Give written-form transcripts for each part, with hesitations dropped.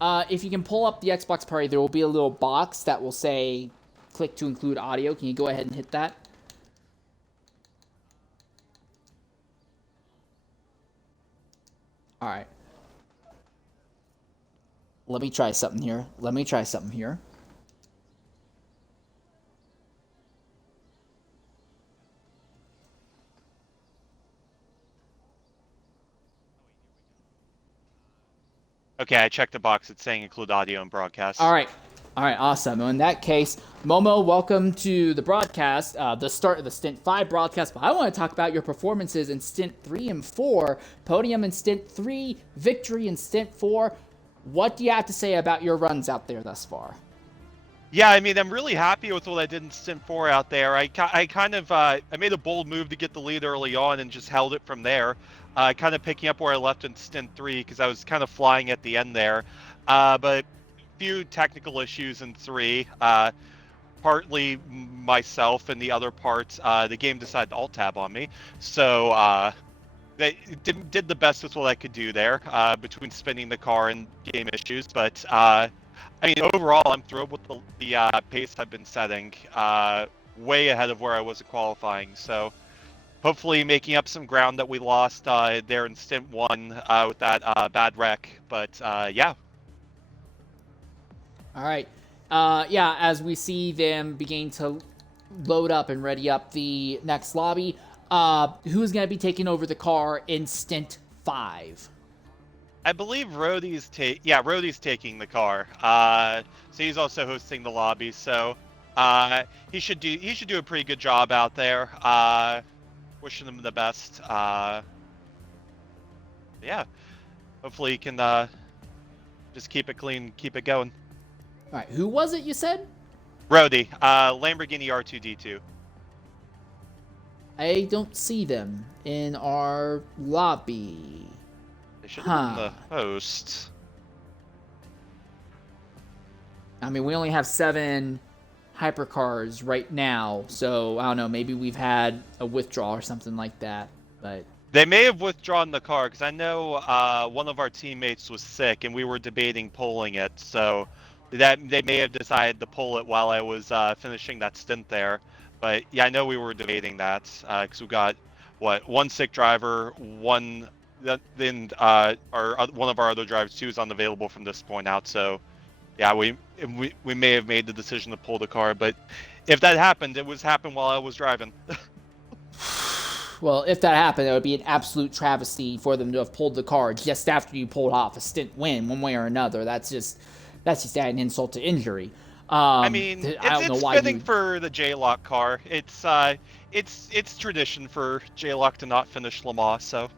If you can pull up the Xbox Party, there will be a little box that will say click to include audio. Can you go ahead and hit that? All right. Let me try something here. Okay, I checked the box. It's saying include audio and broadcast. All right. All right, awesome. In that case, Momo, welcome to the broadcast, the start of the Stint 5 broadcast. But I want to talk about your performances in Stint 3 and 4, podium in Stint 3, victory in Stint 4. What do you have to say about your runs out there thus far? Yeah, I mean, I'm really happy with what I did in Stint 4 out there. I kind of I made a bold move to get the lead early on and just held it from there, kind of picking up where I left in Stint 3 because I was kind of flying at the end there. But few technical issues in 3, partly myself, and the other part, the game decided to alt-tab on me. So they did the best with what I could do there, between spinning the car and game issues. But I mean, overall, I'm thrilled with the pace I've been setting, way ahead of where I was in qualifying. So hopefully making up some ground that we lost there in Stint 1 with that bad wreck. But yeah. All right. Yeah, as we see them beginning to load up and ready up the next lobby, who's going to be taking over the car in Stint 5? I believe Rhodey's taking the car. So he's also hosting the lobby. So he should do a pretty good job out there. Wishing him the best. Yeah. Hopefully he can just keep it clean, keep it going. All right. Who was it you said? Rhodey, Lamborghini R2D2. I don't see them in our lobby. They should have been the host. I mean, we only have 7 hypercars right now, so I don't know. Maybe we've had a withdrawal or something like that. But they may have withdrawn the car because I know one of our teammates was sick and we were debating pulling it. So that they may have decided to pull it while I was finishing that stint there. But yeah, I know we were debating that because we got one sick driver, one then one of our other drivers too is unavailable from this point out. So yeah, we may have made the decision to pull the car, but if that happened, it was happened while I was driving. well, if that happened, it would be an absolute travesty for them to have pulled the car just after you pulled off a stint win, one way or another. That's just adding insult to injury. I mean, I don't know it's why fitting for the J-Lock car. It's tradition for J-Lock to not finish Le Mans, so.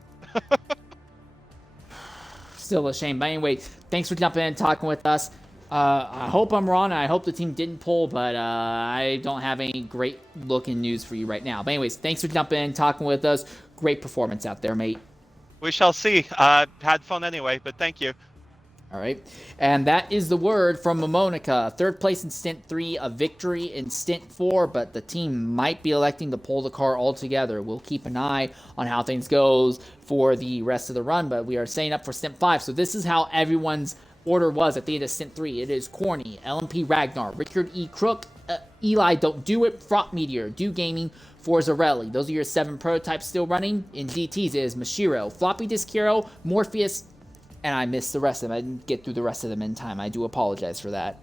Still a shame. But anyway, thanks for jumping in and talking with us. I hope I'm wrong. I hope the team didn't pull, but I don't have any great looking news for you right now. But anyways, thanks for jumping in and talking with us. Great performance out there, mate. We shall see. Had fun anyway, but thank you. All right. And that is the word from Momonica. 3rd place in Stint 3, a victory in Stint 4, but the team might be electing to pull the car altogether. We'll keep an eye on how things goes for the rest of the run, but we are setting up for Stint 5. So this is how everyone's order was at the end of Stint 3. It is Corny, LMP Ragnar, Richard E. Crook, Eli Don't Do It, Frot Meteor, Do Gaming, Forzarelli. Those are your 7 prototypes still running. In GTs, it is Mashiro, Floppy Disk Hero, Morpheus, and I missed the rest of them. I didn't get through the rest of them in time. I do apologize for that.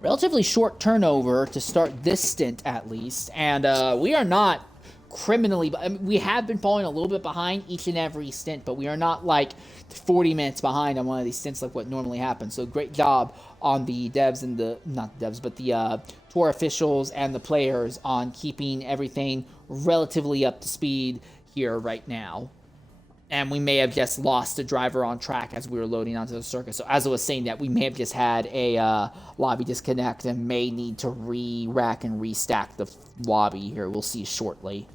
Relatively short turnover to start this stint, at least. And we are not criminally... I mean, we have been falling a little bit behind each and every stint, but we are not like 40 minutes behind on one of these stints like what normally happens. So great job on the devs and the... Not the devs, but the tour officials and the players on keeping everything relatively up to speed here right now. And we may have just lost a driver on track as we were loading onto the circuit. So as I was saying that, we may have just had a lobby disconnect and may need to re-rack and restack the lobby here. We'll see shortly.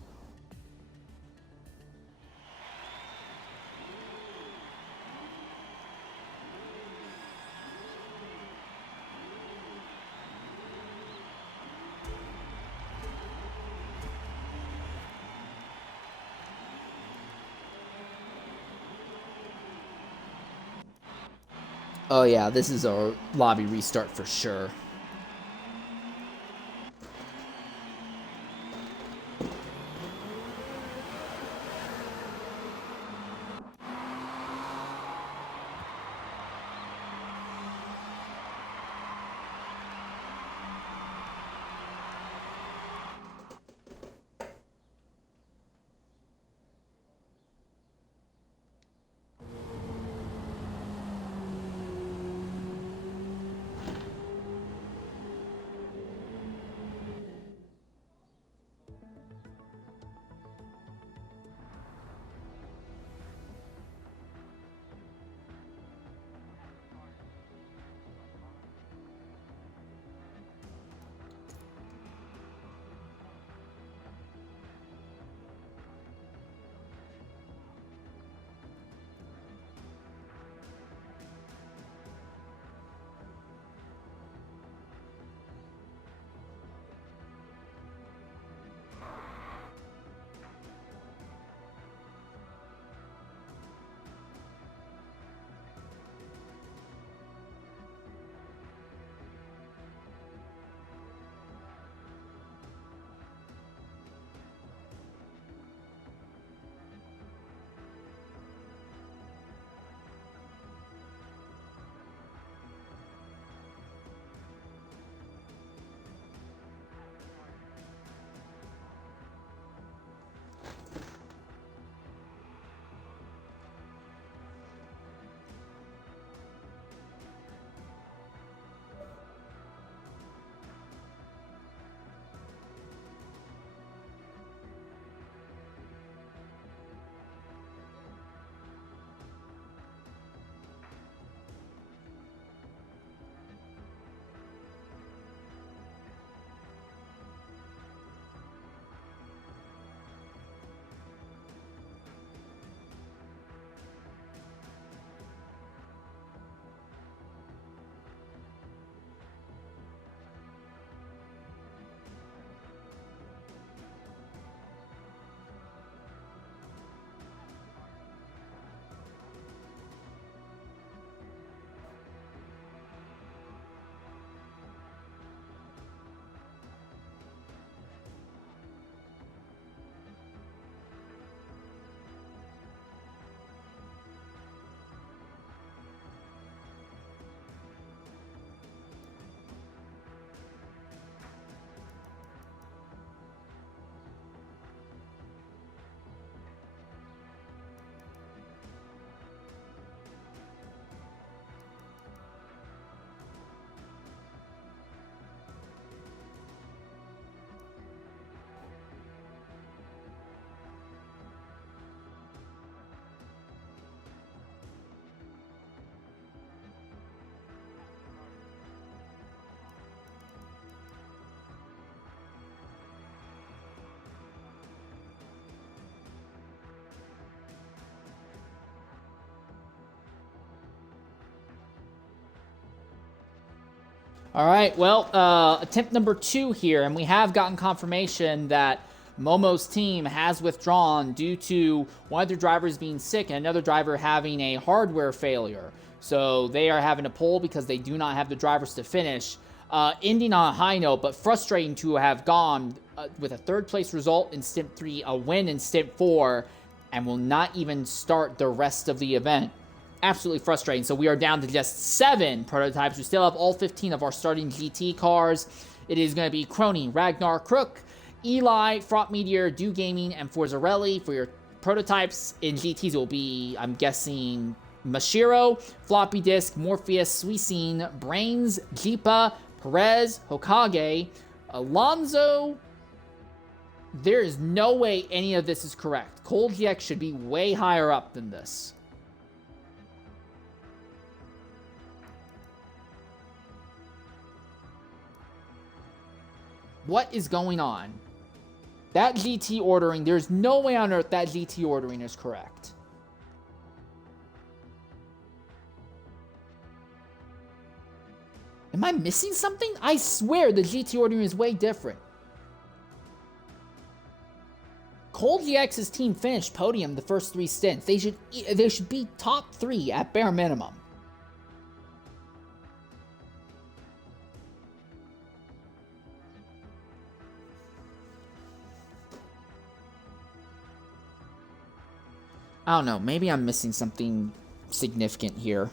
Oh yeah, this is a lobby restart for sure. All right, well, attempt number 2 here, and we have gotten confirmation that Momo's team has withdrawn due to one of their drivers being sick and another driver having a hardware failure. So they are having to pull because they do not have the drivers to finish. Ending on a high note, but frustrating to have gone with a third place result in Stint 3, a win in Stint 4, and will not even start the rest of the event. Absolutely frustrating. So we are down to just 7 prototypes. We still have all 15 of our starting GT cars. It is going to be Crony, Ragnar, Crook, Eli, Fraught Meteor, Do Gaming, and Forzarelli. For your prototypes in GTs, it will be, I'm guessing, Mashiro, Floppy Disk, Morpheus, Suicine, Brains, Jeepa, Perez, Hokage, Alonso. There is no way any of this is correct. Cold GX should be way higher up than this. What is going on? That GT ordering, there's no way on earth that GT ordering is correct. Am I missing something? I swear the GT ordering is way different. Cold GX's team finished podium the first 3 stints. They should be top 3 at bare minimum. I don't know. Maybe I'm missing something significant here.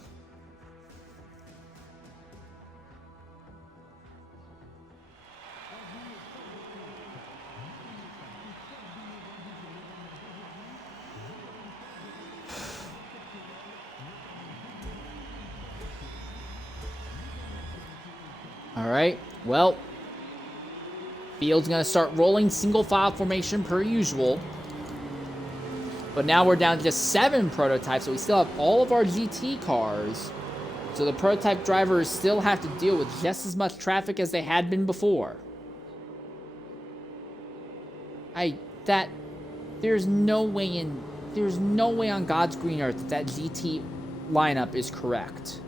All right. Well, field's going to start rolling single file formation per usual. But now we're down to just 7 prototypes, so we still have all of our GT cars. So the prototype drivers still have to deal with just as much traffic as they had been before. There's no way on God's green earth that GT lineup is correct.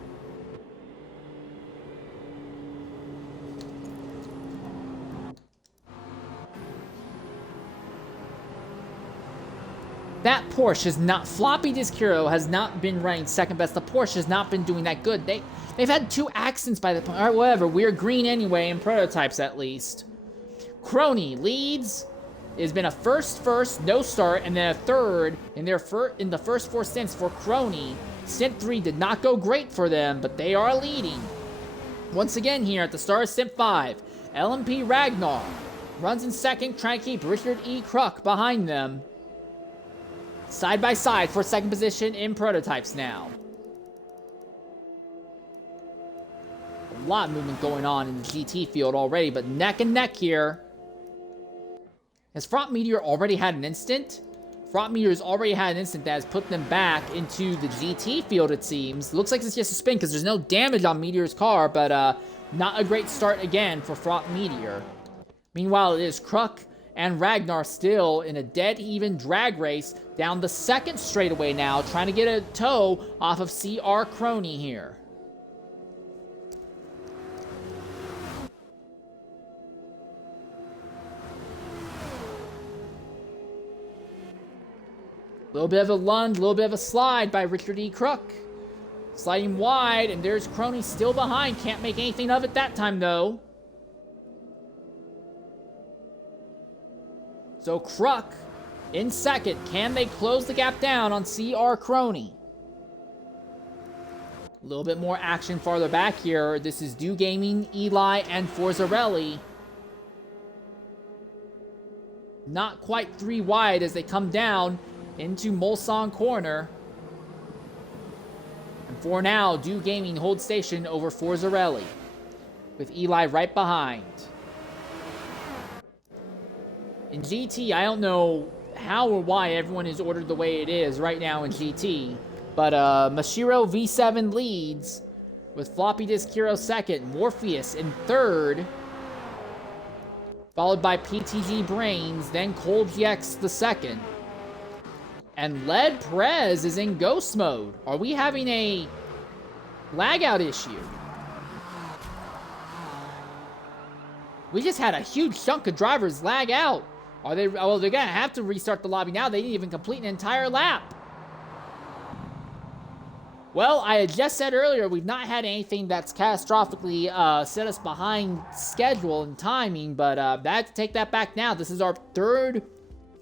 That Porsche has not, Floppy Disk Hero has not been running second best. The Porsche has not been doing that good. They've had 2 accidents by the point. All right, whatever. We're green anyway in prototypes at least. Crony leads. It has been a first, no start, and then a third in the first 4 stints for Crony. Stint 3 did not go great for them, but they are leading. Once again here at the start of Stint 5, LMP Ragnar runs in second, trying to keep Richard E. Kruk behind them. Side by side for second position in prototypes now. A lot of movement going on in the GT field already, but neck and neck here. Has Front Meteor already had an instant? Front Meteor's already had an instant that has put them back into the GT field, it seems. Looks like it's just a spin because there's no damage on Meteor's car, but not a great start again for Front Meteor. Meanwhile, it is Kruk and Ragnar still in a dead-even drag race down the second straightaway now, trying to get a toe off of CR Crony here. A little bit of a lunge, a little bit of a slide by Richard E. Kruk. Sliding wide, and there's Crony still behind. Can't make anything of it that time, though. So Kruk in second. Can they close the gap down on CR Crony? A little bit more action farther back here. This is Do Gaming, Eli, and Forzarelli. Not quite 3 wide as they come down into Mulsanne corner. And for now, Do Gaming holds station over Forzarelli, with Eli right behind. In GT, I don't know how or why everyone is ordered the way it is right now in GT, but Mashiro V7 leads with Floppy Disk Hero second, Morpheus in third, followed by PTG Brains, then Cold GX the second. And Led Perez is in ghost mode. Are we having a lag out issue? We just had a huge chunk of drivers lag out. Are they? Well, they're gonna have to restart the lobby now. They didn't even complete an entire lap. Well, I had just said earlier we've not had anything that's catastrophically set us behind schedule and timing, but I have to take that back now. This is our 3rd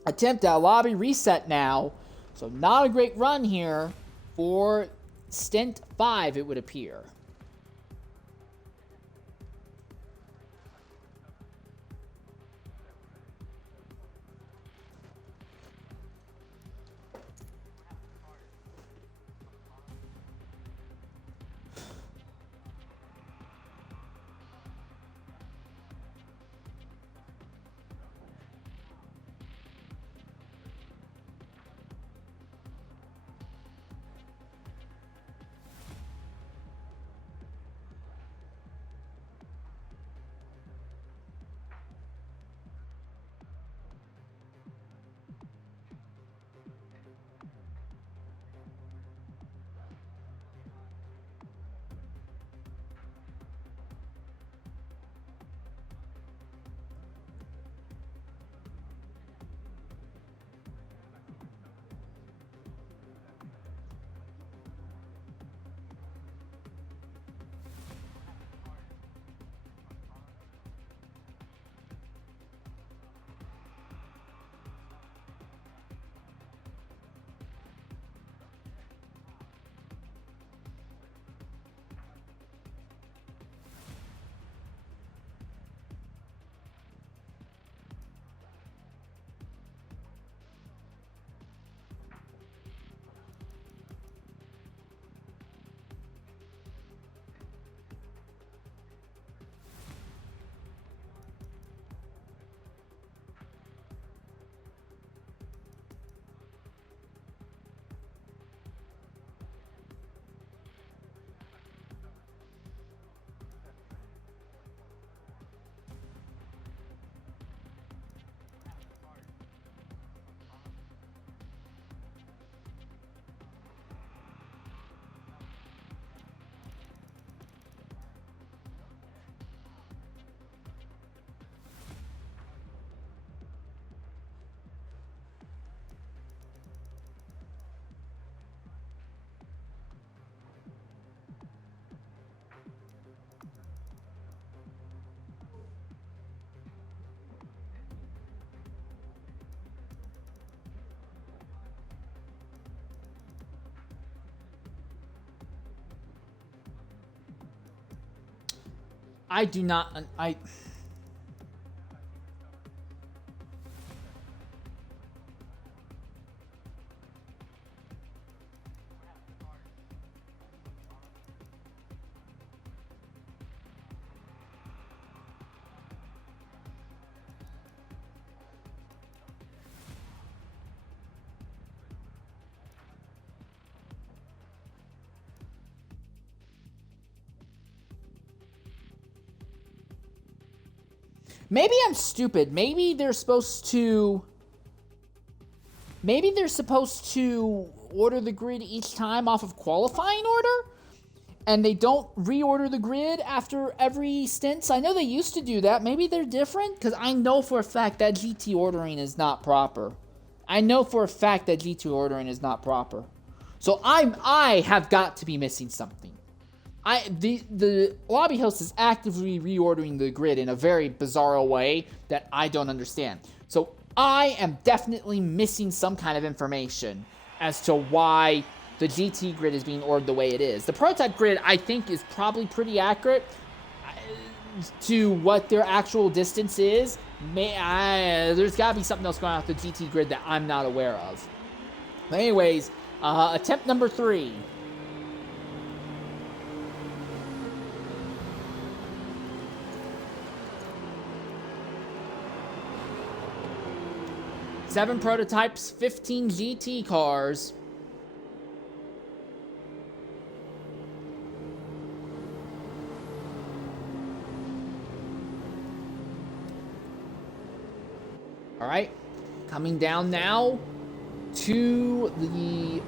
attempt at a lobby reset now, so not a great run here for Stint 5, it would appear. I do not... Maybe I'm stupid. Maybe they're supposed to order the grid each time off of qualifying order, and they don't reorder the grid after every stint. I know they used to do that. Maybe they're different, because I know for a fact that GT ordering is not proper. So I have got to be missing something. The lobby host is actively reordering the grid in a very bizarre way that I don't understand. So I am definitely missing some kind of information as to why the GT grid is being ordered the way it is. The prototype grid, I think, is probably pretty accurate to what their actual distance is. There's got to be something else going on with the GT grid that I'm not aware of. But anyways, attempt number 3. Seven prototypes, 15 GT cars. All right, coming down now to the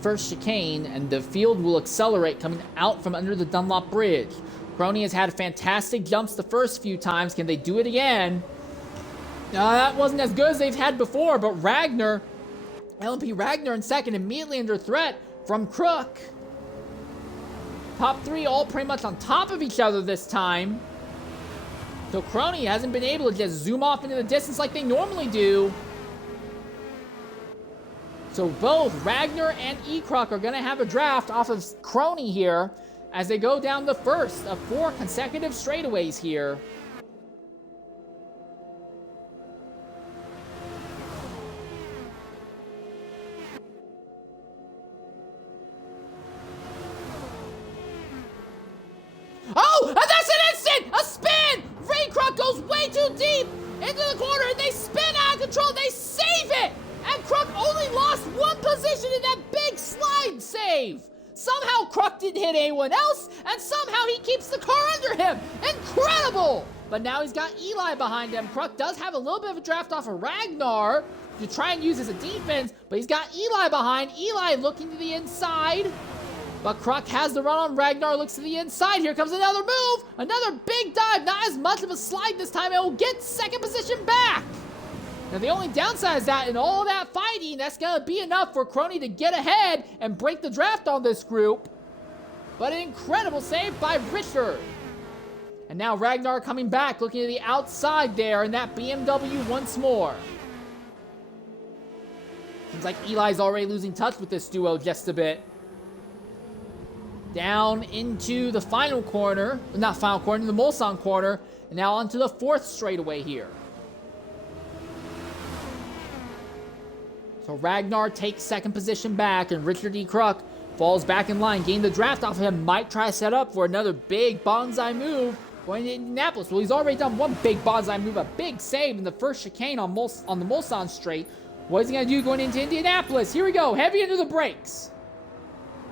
first chicane, and the field will accelerate coming out from under the Dunlop Bridge. Crony has had fantastic jumps the first few times. Can they do it again? That wasn't as good as they've had before, but Ragnar, LMP Ragnar in second, immediately under threat from Crook. Top 3 all pretty much on top of each other this time. So Crony hasn't been able to just zoom off into the distance like they normally do. So both Ragnar and E-Croc are going to have a draft off of Crony here as they go down the first of 4 consecutive straightaways here. Oh, and that's an instant! A spin! Ray Croc goes way too deep into the corner, and they spin out of control. They save it! And Croc only lost 1 position in that big slide save. Somehow Croc didn't hit anyone else, and somehow he keeps the car under him. Incredible! But now he's got Eli behind him. Croc does have a little bit of a draft off of Ragnar to try and use as a defense, but he's got Eli behind. Eli looking to the inside. But Croc has the run on Ragnar, looks to the inside. Here comes another move. Another big dive. Not as much of a slide this time. It will get second position back. Now, the only downside is that in all that fighting, that's going to be enough for Crony to get ahead and break the draft on this group. But an incredible save by Richard. And now Ragnar coming back, looking to the outside there in that BMW once more. Seems like Eli's already losing touch with this duo just a bit. Down into the final corner, not final corner, the Mulsanne corner, and now onto the 4th straightaway here. So Ragnar takes second position back, and Richard E. Crook falls back in line, getting the draft off of him, might try to set up for another big bonsai move going to Indianapolis. Well, he's already done one big bonsai move, a big save in the first chicane on the Mulsanne straight. What is he going to do going into Indianapolis? Here we go, heavy into the brakes.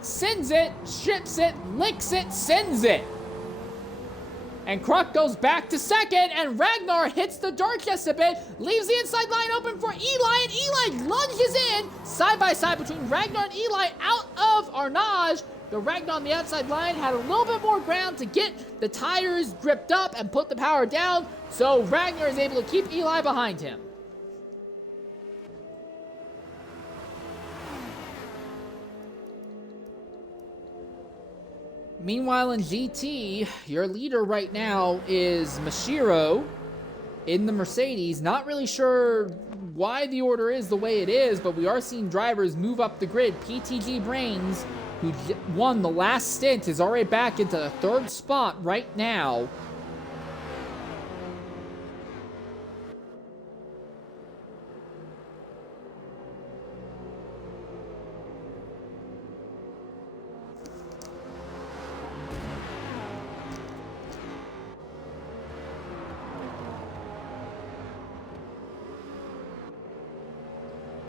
Sends it, ships it, licks it, sends it. And Croc goes back to second, and Ragnar hits the dirt just a bit, leaves the inside line open for Eli, and Eli lunges in, side by side between Ragnar and Eli out of Arnage. The Ragnar on the outside line had a little bit more ground to get the tires gripped up and put the power down, so Ragnar is able to keep Eli behind him. Meanwhile, in GT, your leader right now is Mashiro in the Mercedes. Not really sure why the order is the way it is, but we are seeing drivers move up the grid. PTG Brains, who won the last stint, is already back into the 3rd spot right now.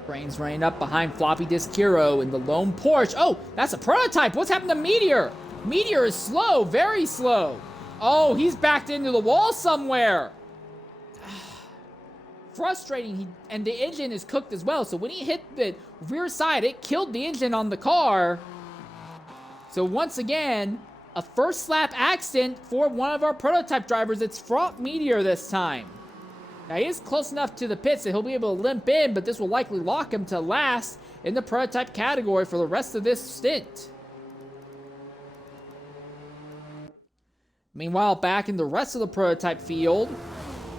Brains running up behind Floppy Disk Hero in the lone Porsche. Oh, that's a prototype. What's happened to Meteor? Meteor is slow, very slow. Oh, he's backed into the wall somewhere. Frustrating, and the engine is cooked as well. So when he hit the rear side, it killed the engine on the car. So once again, a first lap accident for one of our prototype drivers. It's Fraught Meteor this time. Now, he is close enough to the pits that he'll be able to limp in, but this will likely lock him to last in the prototype category for the rest of this stint. Meanwhile, back in the rest of the prototype field,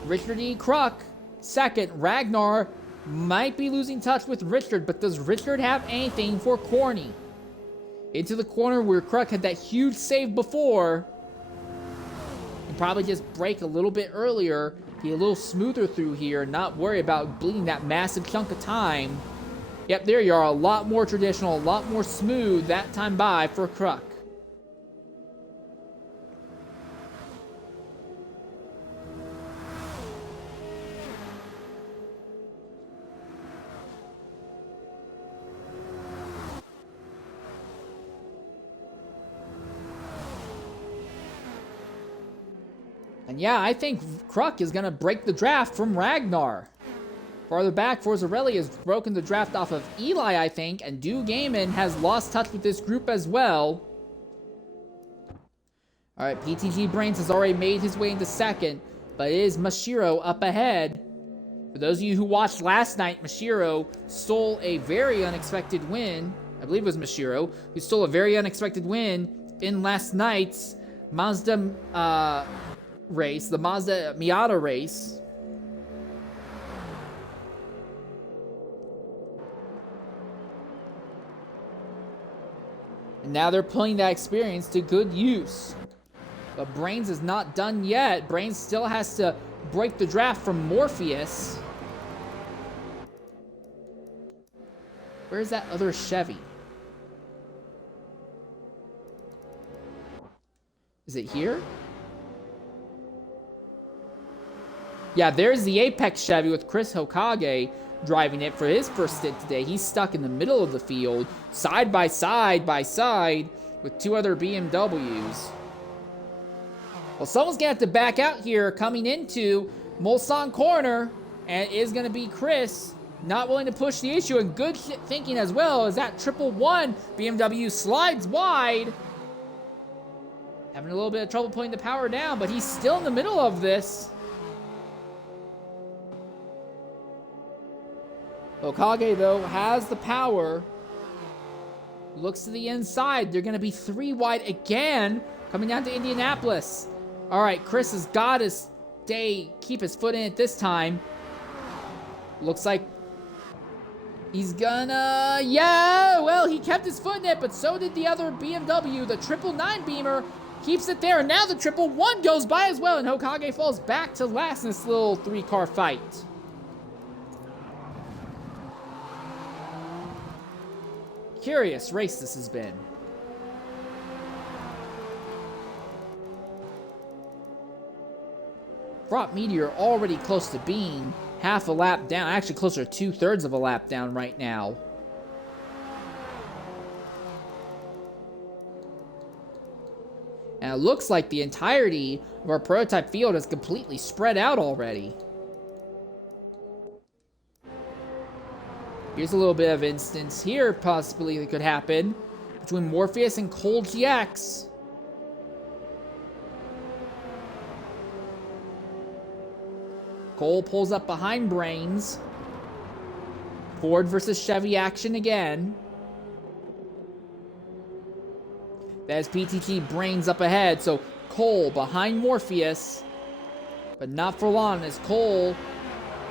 Richard E. Kruk, second. Ragnar might be losing touch with Richard, but does Richard have anything for Corny? Into the corner where Kruk had that huge save before. And probably just brake a little bit earlier. Be a little smoother through here, not worry about bleeding that massive chunk of time. Yep, there you are. A lot more traditional, a lot more smooth that time by for Kruk. And yeah, I think Kruk is going to break the draft from Ragnar. Farther back, Forzarelli has broken the draft off of Eli, I think, and Du Gaiman has lost touch with this group as well. Alright, PTG Brains has already made his way into second, but it is Mashiro up ahead. For those of you who watched last night, Mashiro stole a very unexpected win. I believe it was Mashiro who stole a very unexpected win in last night's Mazda race, the Mazda Miata race. And now they're putting that experience to good use. But Brains is not done yet. Brains still has to break the draft from Morpheus. Where's that other Chevy? Is it here? Yeah, there's the Apex Chevy with Chris Hokage driving it for his first stint today. He's stuck in the middle of the field, side by side with two other BMWs. Well, someone's going to have to back out here coming into Mulsanne Corner, and it is going to be Chris, not willing to push the issue, and good thinking as well, as that 111 BMW slides wide. Having a little bit of trouble putting the power down, but he's still in the middle of this. Okage, though, has the power. Looks to the inside. They're going to be 3 wide again, coming down to Indianapolis. All right, Chris has got to keep his foot in it this time. Looks like he's gonna... Yeah, well, he kept his foot in it, but so did the other BMW. The 999 Beamer keeps it there, and now the 111 goes by as well, and Hokage falls back to last in this little 3-car fight. Curious race this has been. Fraught Meteor already close to being half a lap down, actually closer to 2/3 of a lap down right now. And it looks like the entirety of our prototype field is completely spread out already. Here's a little bit of instance here, possibly, that could happen between Morpheus and Cole GX. Cole pulls up behind Brains. Ford versus Chevy action again. That's PTT Brains up ahead, so Cole behind Morpheus. But not for long, as Cole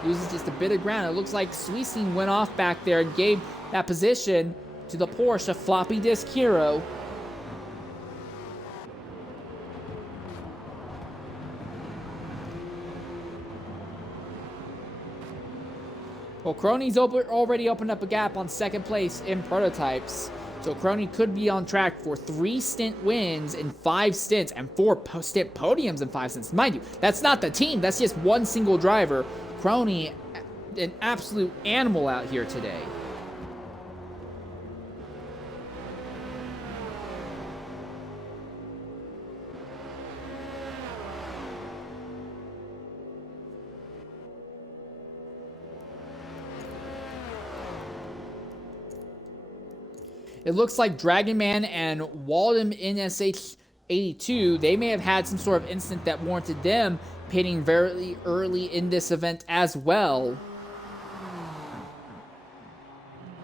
loses just a bit of ground. It looks like Sweesing went off back there and gave that position to the Porsche floppy disk hero. Well, Crony's already opened up a gap on second place in prototypes. So Crony could be on track for 3 stint wins in 5 stints and 4 stint podiums in 5 stints. Mind you, that's not the team. That's just one single driver. Crony, an absolute animal out here today. It looks like Dragon Man and Walden NSH 82, they may have had some sort of incident that warranted them pitting very early in this event as well.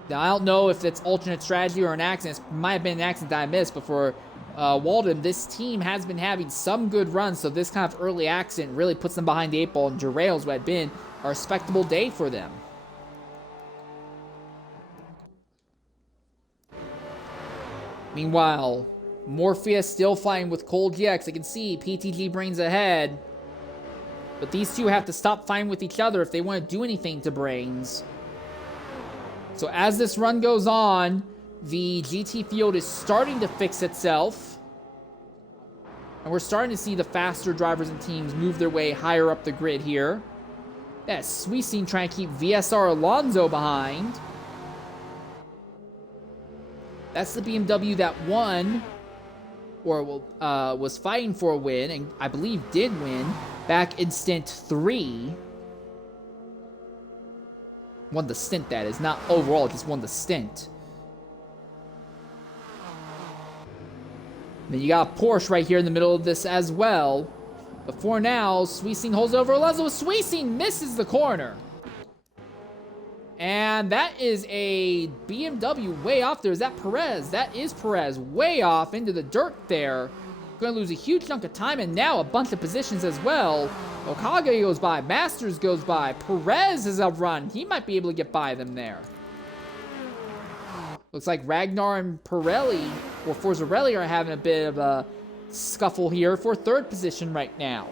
Now, I don't know if it's alternate strategy or an accident. It might have been an accident that I missed, but for Walden, this team has been having some good runs, so this kind of early accident really puts them behind the 8 ball and derails what had been a respectable day for them. Meanwhile, Morpheus still fighting with Cold GX. I can see PTG Brains ahead. But these two have to stop fighting with each other if they want to do anything to Brains. So as this run goes on, the GT field is starting to fix itself. And we're starting to see the faster drivers and teams move their way higher up the grid here. That's Sweesing trying to keep VSR Alonso behind. That's the BMW that won, or was fighting for a win, and I believe did win, back in Stint 3. Won the stint, that is. Not overall, just won the stint. Then you got Porsche right here in the middle of this as well. But for now, Sweesing holds over Alonso. Sweesing misses the corner. And that is a BMW way off there. Is that Perez? That is Perez. Way off into the dirt there. Going to lose a huge chunk of time and now a bunch of positions as well. Okage goes by. Masters goes by. Perez is a run. He might be able to get by them there. Looks like Ragnar and Pirelli, or Forzarelli, are having a bit of a scuffle here for 3rd position right now.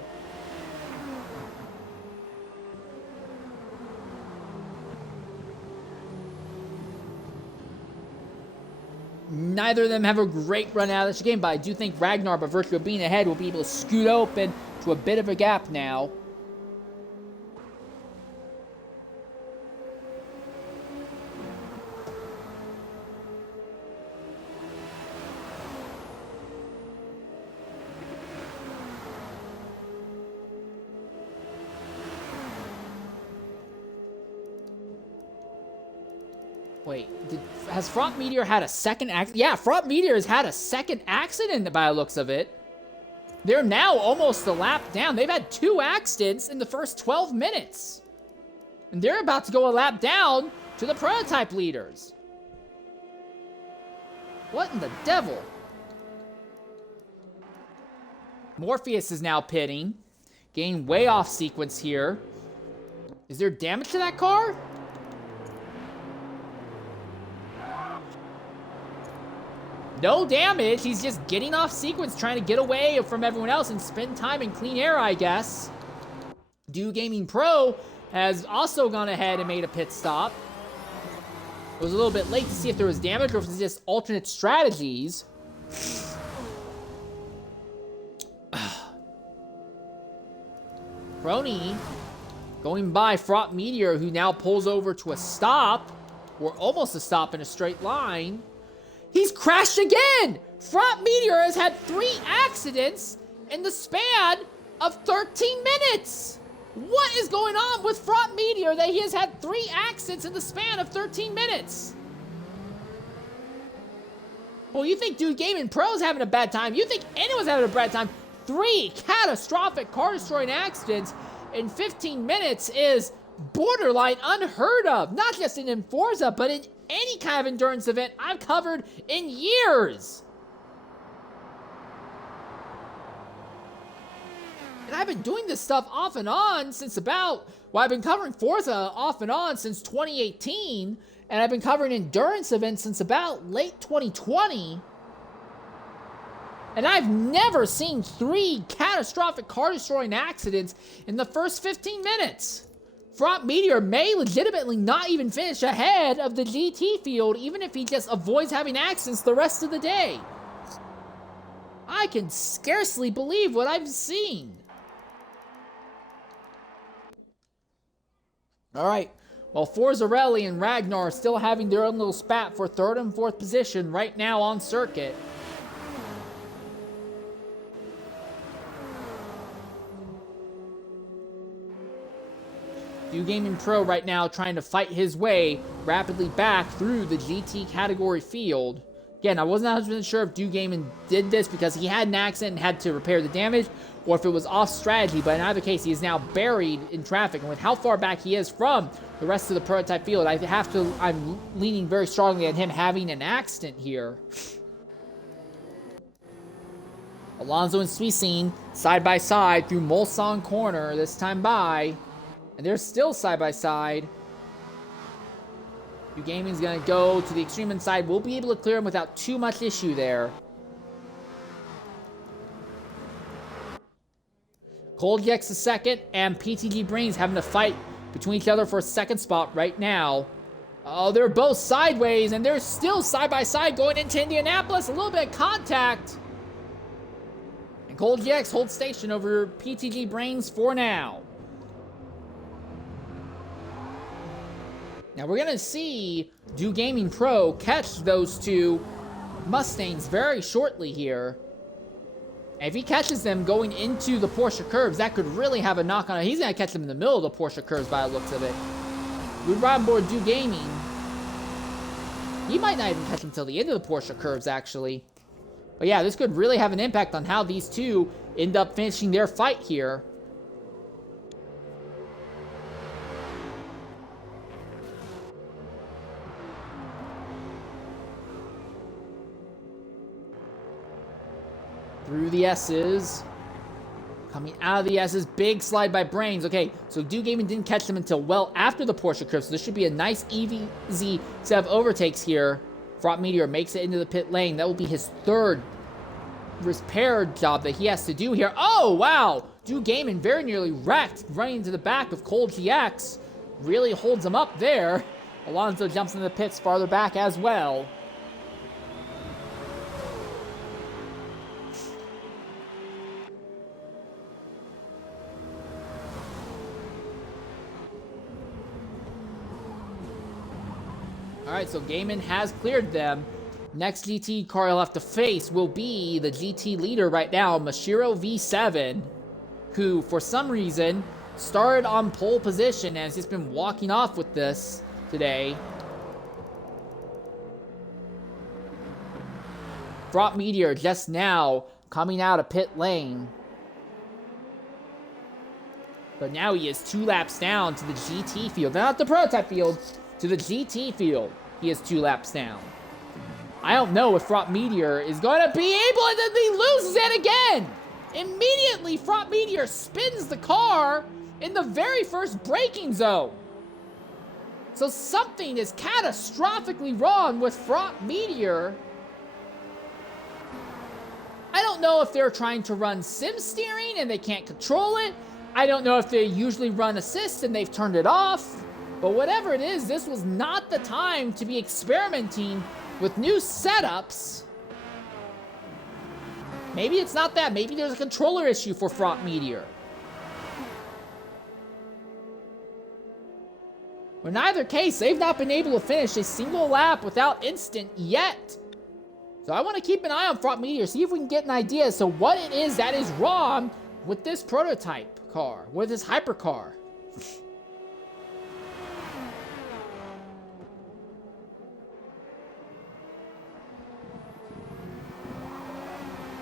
Neither of them have a great run out of this game, but I do think Ragnar, by virtue of being ahead, will be able to scoot open to a bit of a gap now. Wait, has Front Meteor had a second accident? Yeah, Front Meteor has had a second accident by the looks of it. They're now almost a lap down. They've had 2 accidents in the first 12 minutes. And they're about to go a lap down to the prototype leaders. What in the devil? Morpheus is now pitting. Getting way off sequence here. Is there damage to that car? No damage. He's just getting off sequence, trying to get away from everyone else and spend time in clean air, I guess. Do Gaming Pro has also gone ahead and made a pit stop. It was a little bit late to see if there was damage or if it's just alternate strategies. Crony going by Fraught Meteor, who now pulls over to a stop, or almost a stop in a straight line. He's crashed again! Front Meteor has had 3 accidents in the span of 13 minutes! What is going on with Front Meteor that he has had 3 accidents in the span of 13 minutes? Well, you think Dude Gaming Pro is having a bad time. You think anyone's having a bad time. 3 catastrophic car-destroying accidents in 15 minutes is borderline unheard of. Not just in Forza, but in any kind of endurance event I've covered in years. And I've been doing this stuff off and on since about Well, I've been covering Forza off and on since 2018, and I've been covering endurance events since about late 2020. And I've never seen 3 catastrophic car-destroying accidents in the first 15 minutes. Front Meteor may legitimately not even finish ahead of the GT field, even if he just avoids having accidents the rest of the day. I can scarcely believe what I've seen. Alright, well, Forzarelli and Ragnar are still having their own little spat for 3rd and 4th position right now on circuit. Do Gaming Pro right now trying to fight his way rapidly back through the GT category field. Again, I wasn't 100% sure if Do Gaming did this because he had an accident and had to repair the damage, or if it was off strategy, but in either case, he is now buried in traffic, and with how far back he is from the rest of the prototype field, I'm leaning very strongly at him having an accident here. Alonso and Suisine side by side through Mulsanne corner this time by. And they're still side by side. Do Gaming's gonna go to the extreme inside. We'll be able to clear him without too much issue there. Cold Gex the second, and PTG Brains having to fight between each other for a second spot right now. Oh, they're both sideways, and they're still side by side going into Indianapolis. A little bit of contact. And Cold Gex holds station over PTG Brains for now. Now we're going to see Do Gaming Pro catch those 2 Mustangs very shortly here. And if he catches them going into the Porsche curves, that could really have a knock on it. He's going to catch them in the middle of the Porsche curves by the looks of it. We'd ride on board Do Gaming. He might not even catch them until the end of the Porsche curves, actually. But yeah, this could really have an impact on how these 2 end up finishing their fight here. Through the S's. Coming out of the S's. Big slide by Brains. Okay, so Do Gaming didn't catch them until well after the Porsche curve. So this should be a nice easy set of overtakes here. Front Meteor makes it into the pit lane. That will be his 3rd repair job that he has to do here. Oh, wow. Do Gaming very nearly wrecked, running into the back of Cold GX. Really holds him up there. Alonso jumps into the pits farther back as well. Alright, so Gaiman has cleared them. Next GT car he'll have to face will be the GT leader right now, Mashiro V7, who, for some reason, started on pole position and has just been walking off with this today. Front Meteor just now coming out of pit lane. But now he is 2 laps down to the GT field. Not the prototype field, to the GT field. He is 2 laps down. I don't know if Front Meteor is going to be able to... He loses it again! Immediately, Front Meteor spins the car in the very first braking zone. So something is catastrophically wrong with Front Meteor. I don't know if they're trying to run sim steering and they can't control it. I don't know if they usually run assist and they've turned it off. But whatever it is, this was not the time to be experimenting with new setups. Maybe it's not that. Maybe there's a controller issue for Front Meteor. In either case, they've not been able to finish a single lap without instant yet. So I want to keep an eye on Front Meteor, see if we can get an idea as to what it is that is wrong with this prototype car, with this hypercar.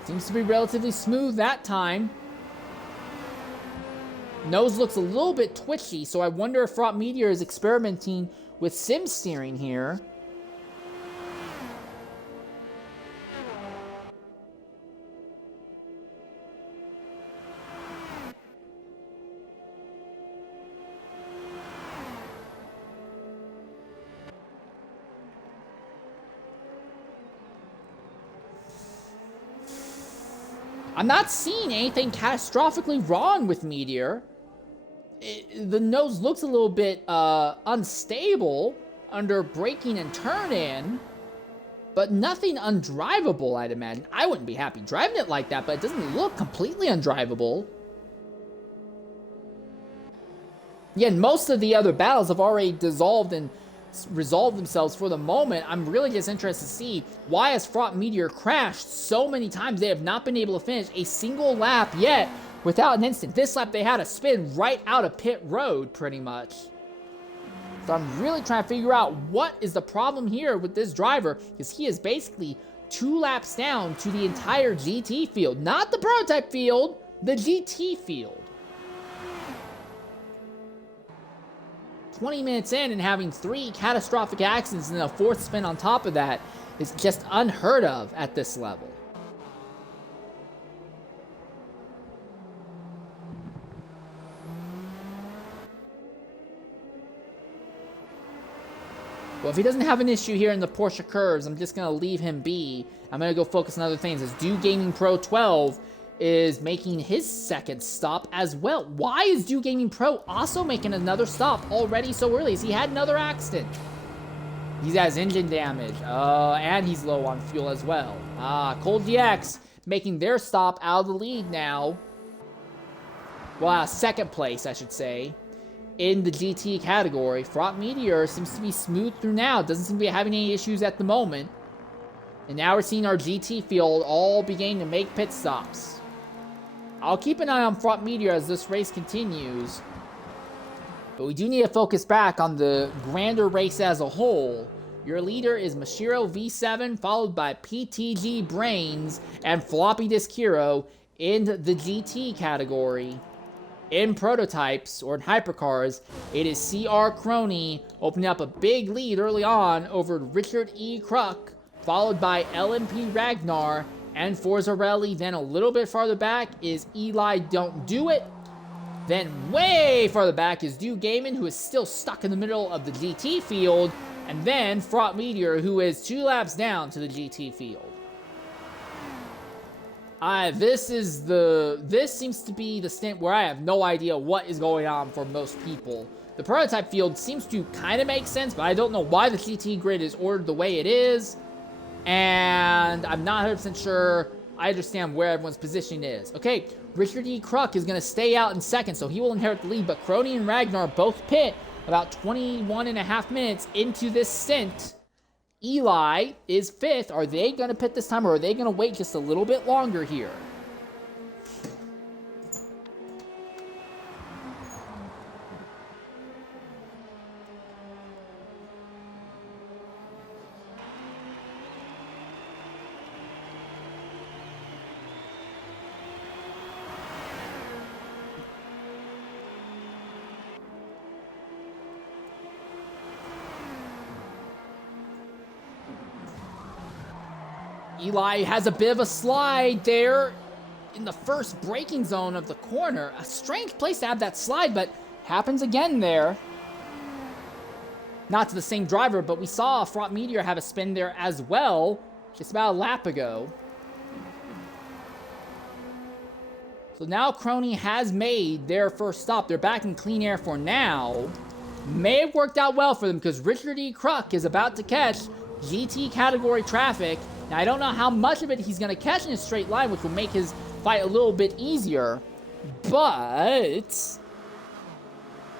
Seems to be relatively smooth that time. Nose looks a little bit twitchy, so I wonder if Front Meteor is experimenting with sim steering here. I'm not seeing anything catastrophically wrong with Meteor. The nose looks a little bit unstable under braking and turn-in, but nothing undrivable, I'd imagine. I wouldn't be happy driving it like that, but it doesn't look completely undrivable. Yeah, and most of the other battles have already dissolved and resolved themselves for the moment. I'm really just interested to see why has Fraught Meteor crashed so many times. They have not been able to finish a single lap yet without an incident. This lap they had a spin right out of pit road, pretty much. So I'm really trying to figure out what is the problem here with this driver, because he is basically 2 laps down to the entire GT field. Not the prototype field, the GT field. 20 minutes in and having 3 catastrophic accidents and a 4th spin on top of that is just unheard of at this level. Well, if he doesn't have an issue here in the Porsche curves, I'm just going to leave him be. I'm going to go focus on other things, as Do Gaming Pro 12 is making his 2nd stop as well. Why is Do Gaming Pro also making another stop already so early? Has he had another accident? He has engine damage. And he's low on fuel as well. Cold DX making their stop out of the lead now. Well, 2nd place, I should say, in the GT category. Fraught Meteor seems to be smooth through now. Doesn't seem to be having any issues at the moment. And now we're seeing our GT field all beginning to make pit stops. I'll keep an eye on Fraught Meteor as this race continues. But we do need to focus back on the grander race as a whole. Your leader is Mashiro V7, followed by PTG Brains and Floppy Disk Hero in the GT category. In prototypes, or in hypercars, it is CR Crony opening up a big lead early on over Richard E. Kruk, followed by LMP Ragnar and Forza Rally. Then a little bit farther back is Eli Don't Do It. Then way farther back is Do Gaming, who is still stuck in the middle of the GT field. And then Fraught Meteor, who is 2 laps down to the GT field. This seems to be the stint where I have no idea what is going on for most people. The prototype field seems to kind of make sense, but I don't know why the GT grid is ordered the way it is. And I'm not 100% sure I understand where everyone's position is. Okay, Richard E. Kruk is going to stay out in 2nd, so he will inherit the lead, but Crony and Ragnar both pit about 21.5 minutes into this stint. Eli is 5th. Are they going to pit this time, or are they going to wait just a little bit longer here? Eli has a bit of a slide there in the first braking zone of the corner. A strange place to have that slide, but happens again there. Not to the same driver, but we saw Fraught Meteor have a spin there as well, just about a lap ago. So now Crony has made their first stop. They're back in clean air for now. May have worked out well for them, because Richard E. Kruk is about to catch GT category traffic. Now, I don't know how much of it he's going to catch in a straight line, which will make his fight a little bit easier. But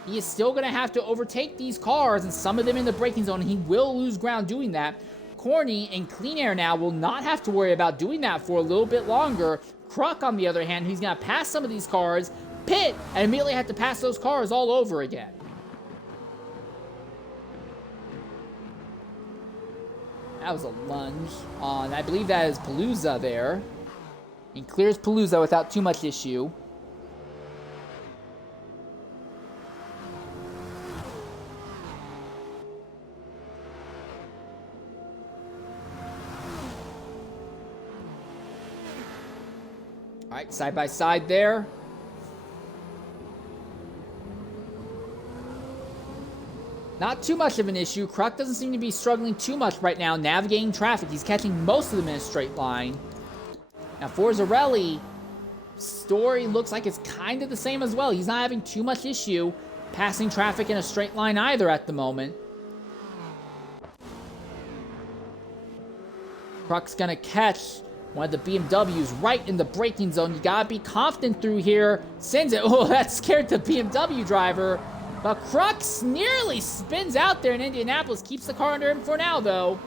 he is still going to have to overtake these cars, and some of them in the braking zone, and he will lose ground doing that. Corny in clean air now will not have to worry about doing that for a little bit longer. Kruk, on the other hand, he's going to pass some of these cars, pit, and immediately have to pass those cars all over again. That was a lunge on, I believe that is Palooza there. He clears Palooza without too much issue. Alright, side by side there. Not too much of an issue. Kruk doesn't seem to be struggling too much right now navigating traffic. He's catching most of them in a straight line. Now Forza Rally story looks like it's kind of the same as well. He's not having too much issue passing traffic in a straight line either at the moment. Kruk's gonna catch one of the BMWs right in the braking zone. You gotta be confident through here. Sends it. Oh, that scared the BMW driver. But Kruk nearly spins out there in Indianapolis. Keeps the car under him for now, though.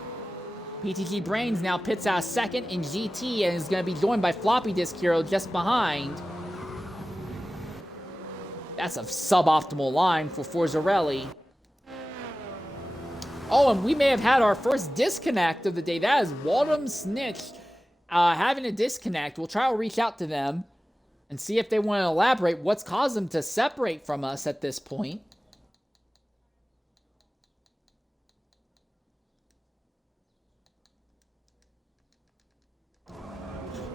PTG Brains now pits out second in GT and is going to be joined by Floppy Disk Hero just behind. That's a suboptimal line for Forzarelli. Oh, and we may have had our first disconnect of the day. That is Waldom Snitch having a disconnect. We'll try to reach out to them and see if they want to elaborate what's caused them to separate from us at this point.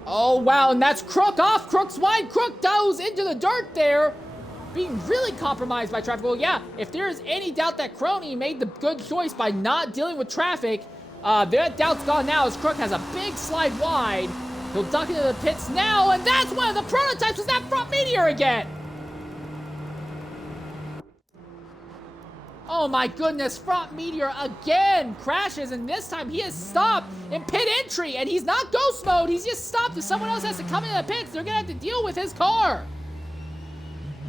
Oh, wow, and that's Kruk off. Kruk's wide. Kruk goes into the dirt there, being really compromised by traffic. Well, yeah, if there is any doubt that Crony made the good choice by not dealing with traffic, that doubt's gone now as Kruk has a big slide wide. He'll duck into the pits now, and that's one of the prototypes is that front meteor again. Oh my goodness, front meteor again crashes, and this time he has stopped in pit entry, and he's not ghost mode, he's just stopped. If someone else has to come into the pits, they're gonna have to deal with his car.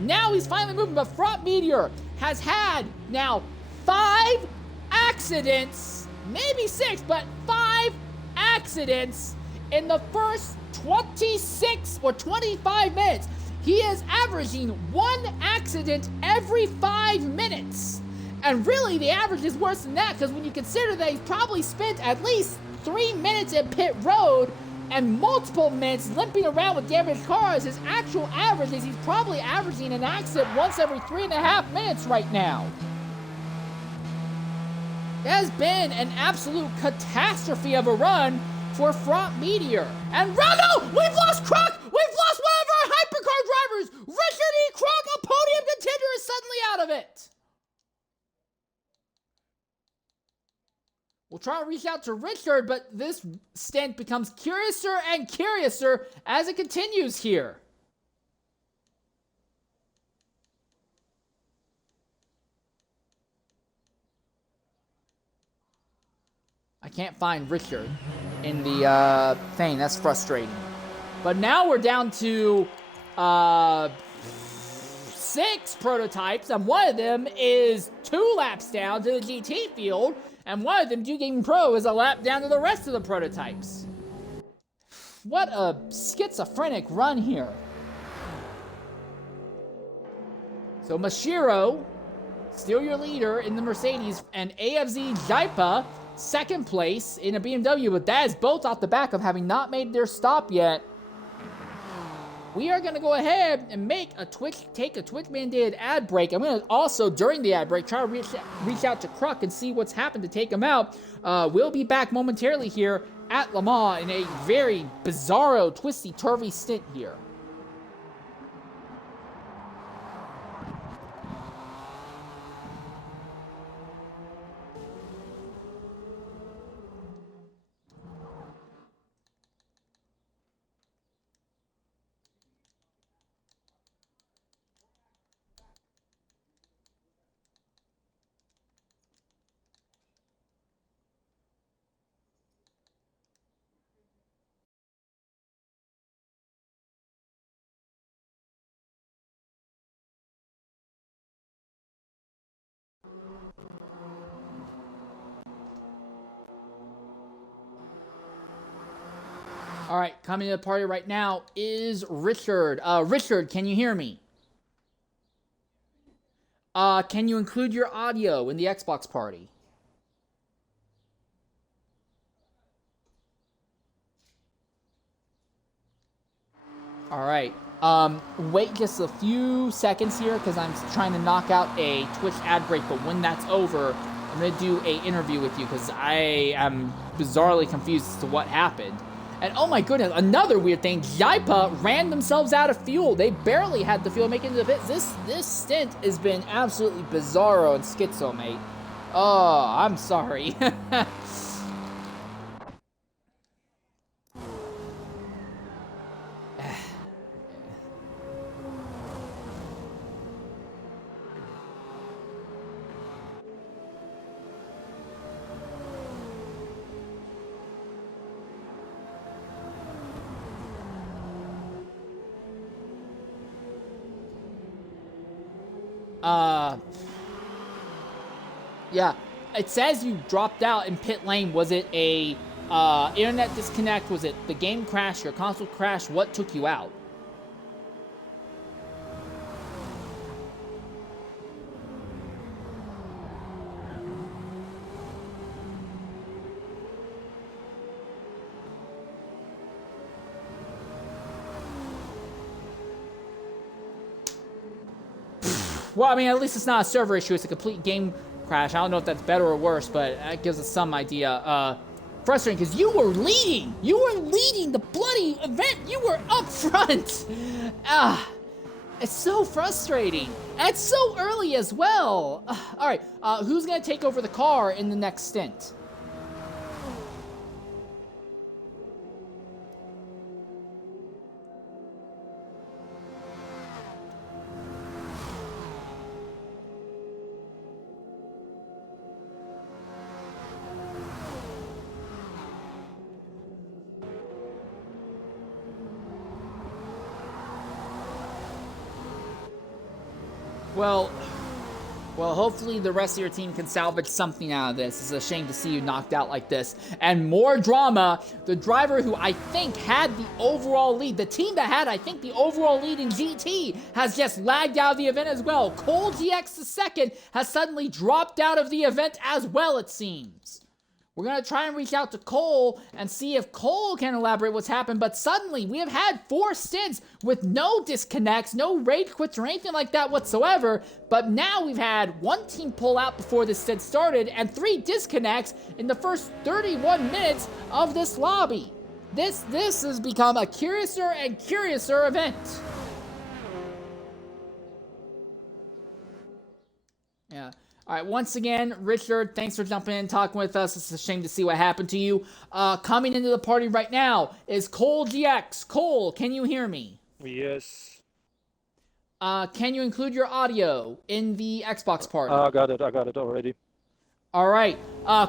Now he's finally moving, but front meteor has had now 5 accidents, maybe 6, but 5 accidents in the first 26 or 25 minutes. He is averaging 1 accident every 5 minutes. And really, the average is worse than that, because when you consider that he's probably spent at least 3 minutes at pit road and multiple minutes limping around with damaged cars, his actual average is he's probably averaging an accident once every 3.5 minutes right now. It has been an absolute catastrophe of a run for Front Meteor. And Ronald, we've lost Kruk! We've lost one of our hypercar drivers! Richard E. Kruk, a podium contender, is suddenly out of it. We'll try to reach out to Richard, but this stint becomes curiouser and curiouser as it continues here. I can't find Richard in the thing. That's frustrating. But now we're down to 6 prototypes, and one of them is 2 laps down to the GT field, and one of them, Duke Gaming Pro, is a lap down to the rest of the prototypes. What a schizophrenic run here. So Mashiro, still your leader in the Mercedes, and AFZ Jaipa, second place in a BMW, but that is both off the back of having not made their stop yet. We are going to go ahead and take a Twitch mandated ad break. I'm going to also, during the ad break, try to reach out to Kruk and see what's happened to take him out. We'll be back momentarily here at Le Mans in a very bizarro, twisty-turvy stint here. All right, coming to the party right now is Richard. Richard, can you hear me? Can you include your audio in the Xbox party? All right. Wait just a few seconds here because I'm trying to knock out a Twitch ad break, but when that's over, I'm going to do an interview with you because I am bizarrely confused as to what happened. And oh my goodness, another weird thing, Jaipa ran themselves out of fuel. They barely had the fuel making it to the pits. This stint has been absolutely bizarro and schizo, mate. Oh, I'm sorry. Yeah, it says you dropped out in pit lane. Was it a internet disconnect? Was it the game crash, your console crash? What took you out? Well, I mean, at least it's not a server issue. It's a complete game crash. I don't know if that's better or worse, but that gives us some idea. Frustrating, because you were leading. You were leading the bloody event. You were up front. It's so frustrating. And it's so early as well. All right, who's going to take over the car in the next stint? Well, hopefully the rest of your team can salvage something out of this. It's a shame to see you knocked out like this. And more drama, the driver who I think had the overall lead, the team that had, I think, the overall lead in GT has just lagged out of the event as well. Cole GX II has suddenly dropped out of the event as well, it seems. We're going to try and reach out to Cole and see if Cole can elaborate what's happened. But suddenly, we have had 4 stints with no disconnects, no raid quits or anything like that whatsoever. But now we've had 1 team pull out before this stint started and 3 disconnects in the first 31 minutes of this lobby. This has become a curiouser and curiouser event. Yeah. All right, once again, Richard, thanks for jumping in and talking with us. It's a shame to see what happened to you. Coming into the party right now is Cole GX. Cole, can you hear me? Yes. Can you include your audio in the Xbox party? I got it already. All right.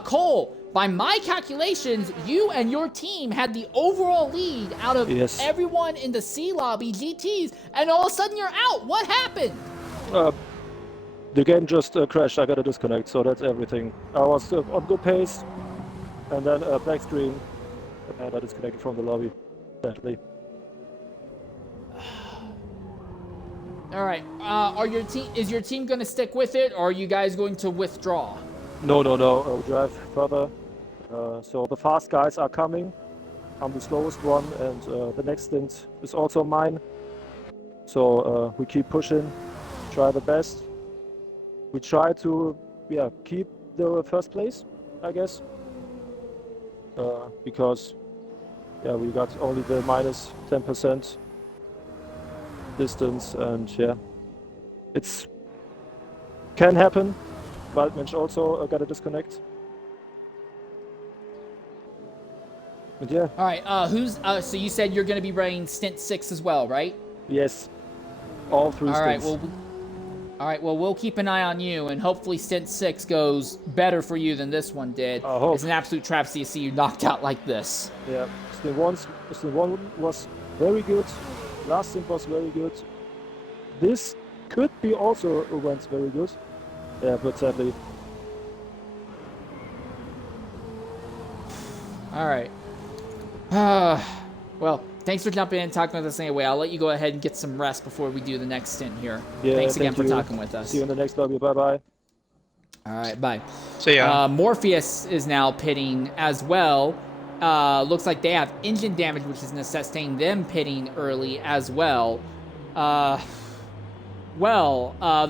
Cole, by my calculations, you and your team had the overall lead out of everyone in the C lobby GTs, and all of a sudden you're out. What happened? The game just crashed. I got a disconnect, so that's everything. I was on good pace, and then a black screen, and I disconnected from the lobby. Sadly. All right. Is your team going to stick with it, or are you guys going to withdraw? No. I'll drive further. So the fast guys are coming. I'm the slowest one, and the next stint is also mine. So we keep pushing, try the best. We try to, keep the first place, I guess, because, we got only the minus 10% distance, and it's can happen. Waldmensch also got a disconnect. And All right. So you said you're going to be running Stint 6 as well, right? Yes. All 3 stints. All right, well, we'll keep an eye on you, and hopefully Stint 6 goes better for you than this one did. I hope. It's an absolute travesty to see you knocked out like this. Yeah, Stint 1 was very good. Last stint was very good. This could be also went very good. Yeah, but sadly. All right. Well, thanks for jumping in and talking with us anyway. I'll let you go ahead and get some rest before we do the next stint here. Yeah, thanks again for you. talking with us. See you in the next lobby. Bye-bye. All right, bye. See ya. Morpheus is now pitting as well. Looks like they have engine damage, which is necessitating them pitting early as well. The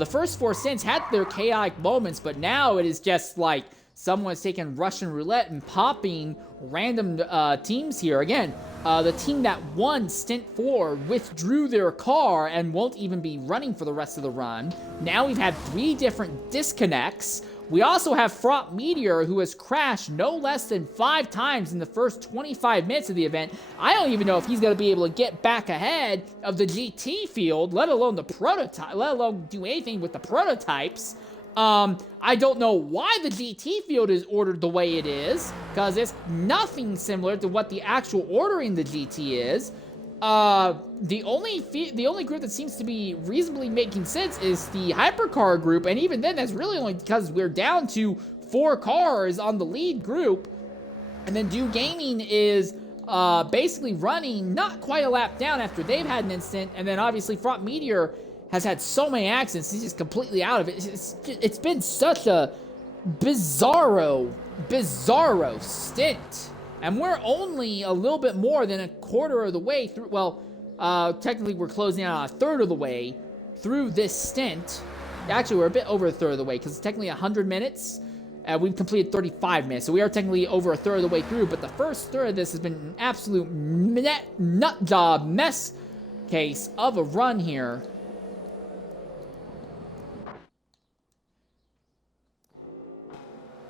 first 4 stints had their chaotic moments, but now it is just like someone's taking Russian roulette and popping random teams here. Again, the team that won Stint 4 withdrew their car and won't even be running for the rest of the run. Now we've had 3 different disconnects. We also have Fraught Meteor, who has crashed no less than 5 times in the first 25 minutes of the event. I don't even know if he's going to be able to get back ahead of the GT field, let alone the prototype, let alone do anything with the prototypes. I don't know why the GT field is ordered the way it is, because it's nothing similar to what the actual ordering the GT is. The only group that seems to be reasonably making sense is the hypercar group, and even then, that's really only because we're down to 4 cars on the lead group, and then Do Gaming is basically running not quite a lap down after they've had an incident, and then obviously Front Meteor has had so many accidents, he's just completely out of it. It's been such a bizarro stint. And we're only a little bit more than a quarter of the way through. Well, technically we're closing out a third of the way through this stint. Actually, we're a bit over a third of the way because it's technically 100 minutes. We've completed 35 minutes, so we are technically over a third of the way through. But the first third of this has been an absolute nut job mess case of a run here.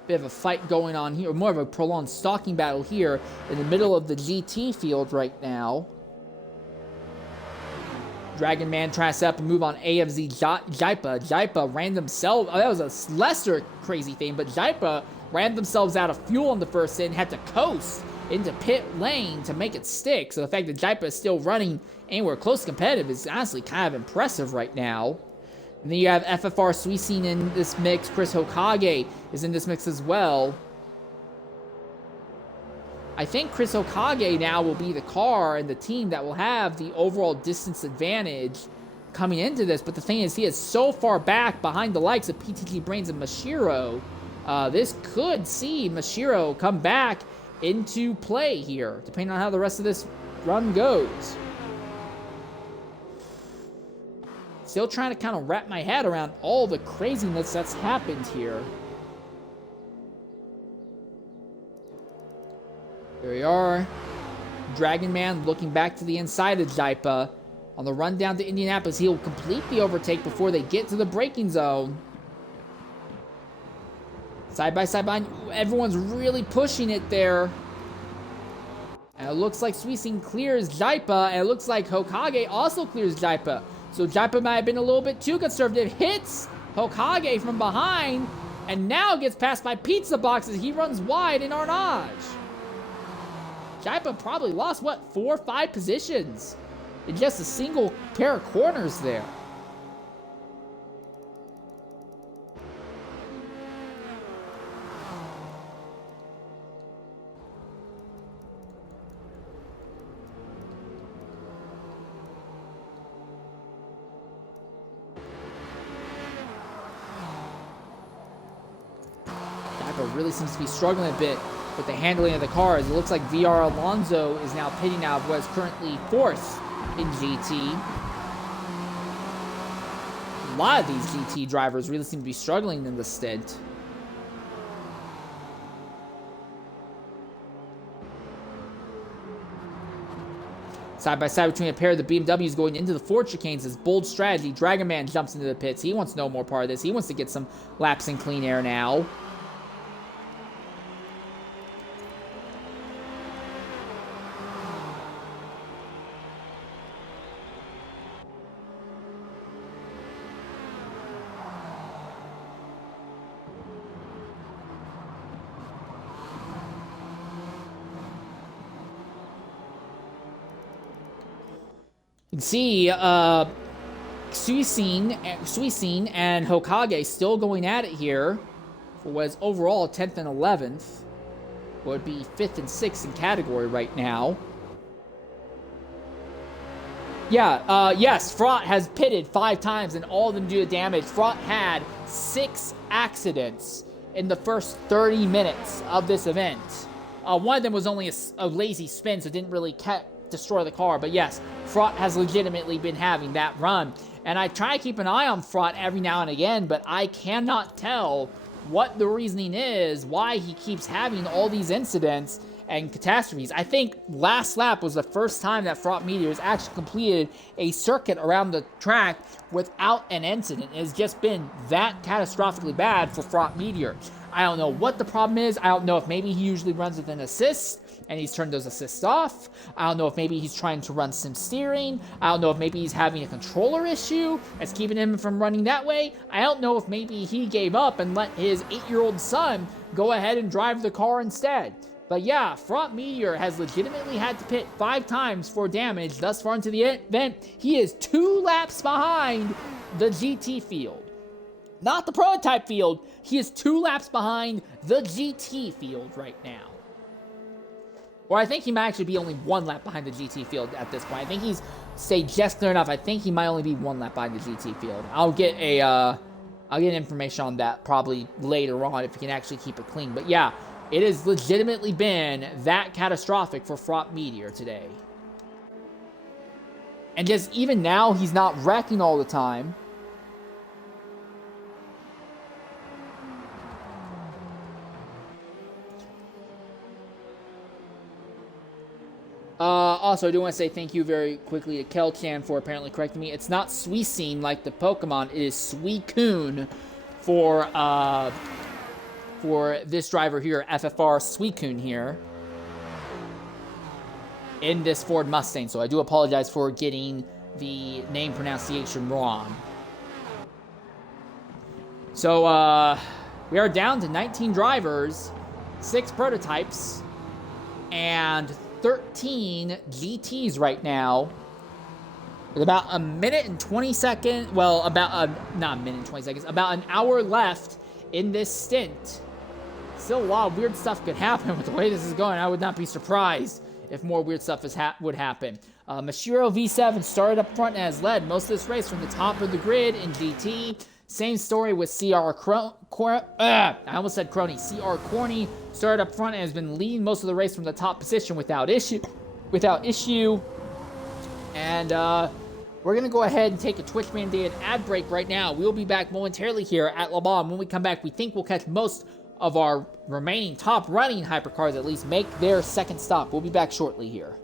Bit of a fight going on here, more of a prolonged stalking battle here in the middle of the GT field right now. Dragon Man trying to set up and move on AFZ Jaipa. Jaipa ran themselves, that was a lesser crazy thing, but Jaipa ran themselves out of fuel in the first stint and had to coast into pit lane to make it stick. So the fact that Jaipa is still running anywhere close to competitive is honestly kind of impressive right now. And then you have FFR Suisine in this mix. Chris Hokage is in this mix as well. I think Chris Hokage now will be the car and the team that will have the overall distance advantage coming into this. But the thing is, he is so far back behind the likes of PTG Brains and Mashiro. This could see Mashiro come back into play here, depending on how the rest of this run goes. Still trying to kind of wrap my head around all the craziness that's happened here. There we are. Dragon Man looking back to the inside of Jaipa. On the run down to Indianapolis, he'll complete the overtake before they get to the braking zone. Side by side behind, everyone's really pushing it there. And it looks like Suisine clears Jaipa, and it looks like Hokage also clears Jaipa. So Jaipa might have been a little bit too conservative. Hits Hokage from behind, and now gets passed by Pizza Box as he runs wide in Arnage. Jaipa probably lost, what, 4 or 5 positions in just a single pair of corners there. Really seems to be struggling a bit with the handling of the cars. It looks like VR Alonso is now pitting out of what is currently 4th in GT. A lot of these GT drivers really seem to be struggling in the stint. Side by side between a pair of the BMWs going into the Ford chicanes is bold strategy. Dragon Man jumps into the pits. He wants no more part of this. He wants to get some laps in clean air now. You can see Suisine and Hokage still going at it here for what is overall 10th and 11th. Would be 5th and 6th in category right now. Yeah, yes, Fraught has pitted 5 times and all of them due to damage. Fraught had 6 accidents in the first 30 minutes of this event. One of them was only a lazy spin, so it didn't really destroy the car. But yes, Fraught has legitimately been having that run. And I try to keep an eye on Fraught every now and again, but I cannot tell what the reasoning is, why he keeps having all these incidents and catastrophes. I think last lap was the first time that Fraught Meteors actually completed a circuit around the track without an incident. It has just been that catastrophically bad for Fraught Meteor. I don't know what the problem is. I don't know if maybe he usually runs with an assist and he's turned those assists off. I don't know if maybe he's trying to run sim steering. I don't know if maybe he's having a controller issue that's keeping him from running that way. I don't know if maybe he gave up and let his 8-year-old son go ahead and drive the car instead. But yeah, Front Meteor has legitimately had to pit 5 times for damage thus far into the event. He is 2 laps behind the GT field. Not the prototype field. He is 2 laps behind the GT field right now. Or I think he might actually be only 1 lap behind the GT field at this point. I think he's, say, just clear enough. I think he might only be 1 lap behind the GT field. I'll get information on that probably later on if we can actually keep it clean. But yeah, it has legitimately been that catastrophic for Front Meteor today. And just even now, he's not wrecking all the time. Also, I do want to say thank you very quickly to Kel-chan for apparently correcting me. It's not Suicune like the Pokemon. It is Suicune for this driver here, FFR Suicune here, in this Ford Mustang. So I do apologize for getting the name pronunciation wrong. So, we are down to 19 drivers, 6 prototypes, and 13 GTs right now, with about a minute and 20 seconds, well, not a minute and 20 seconds, about an hour left in this stint. Still a lot of weird stuff could happen with the way this is going. I would not be surprised if more weird stuff would happen. Mashiro V7 started up front and has led most of this race from the top of the grid in GT. Same story with CR I almost said Crony. CR Corny started up front and has been leading most of the race from the top position without issue. And we're going to go ahead and take a Twitch mandated ad break right now. We'll be back momentarily here at Le Mans. When we come back, we think we'll catch most of our remaining top running hypercars, at least make their second stop. We'll be back shortly here.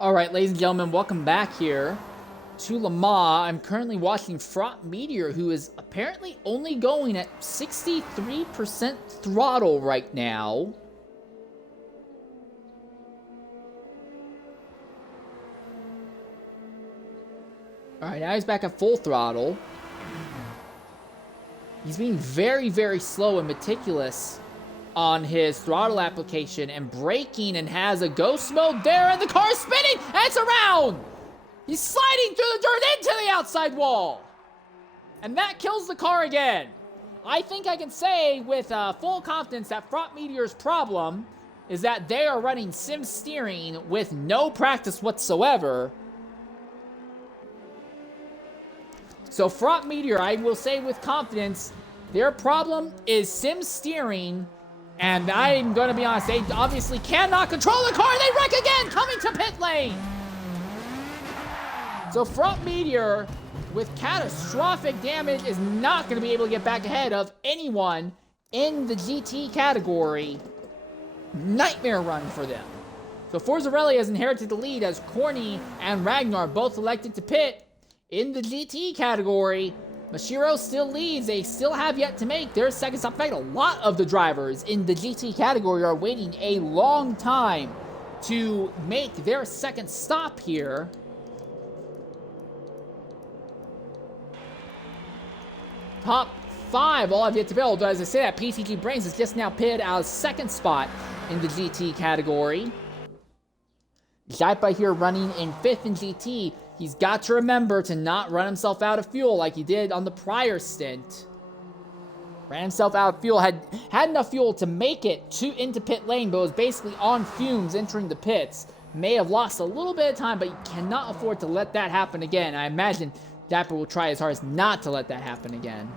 All right, ladies and gentlemen, welcome back here to Le Mans. I'm currently watching Front Meteor, who is apparently only going at 63% throttle right now. All right, now he's back at full throttle. He's being very, very slow and meticulous on his throttle application and braking, and has a ghost mode there, and the car is spinning, and it's around! He's sliding through the dirt into the outside wall! And that kills the car again. I think I can say with full confidence that Front Meteor's problem is that they are running sim steering with no practice whatsoever. So Front Meteor, I will say with confidence, their problem is sim steering. And I'm going to be honest, they obviously cannot control the car. They wreck again, coming to pit lane. So Front Meteor, with catastrophic damage, is not going to be able to get back ahead of anyone in the GT category. Nightmare run for them. So Forzarelli has inherited the lead as Corny and Ragnar both elected to pit in the GT category. Mashiro still leads. They still have yet to make their second stop. In fact, a lot of the drivers in the GT category are waiting a long time to make their second stop here. Top 5 all have yet to build. As I say that, PTG Brains is just now pitted out of second spot in the GT category. Jaipa here running in 5th in GT. He's got to remember to not run himself out of fuel like he did on the prior stint. Ran himself out of fuel, had enough fuel to make it into pit lane, but was basically on fumes entering the pits. May have lost a little bit of time, but you cannot afford to let that happen again. I imagine Dapper will try his hardest not to let that happen again.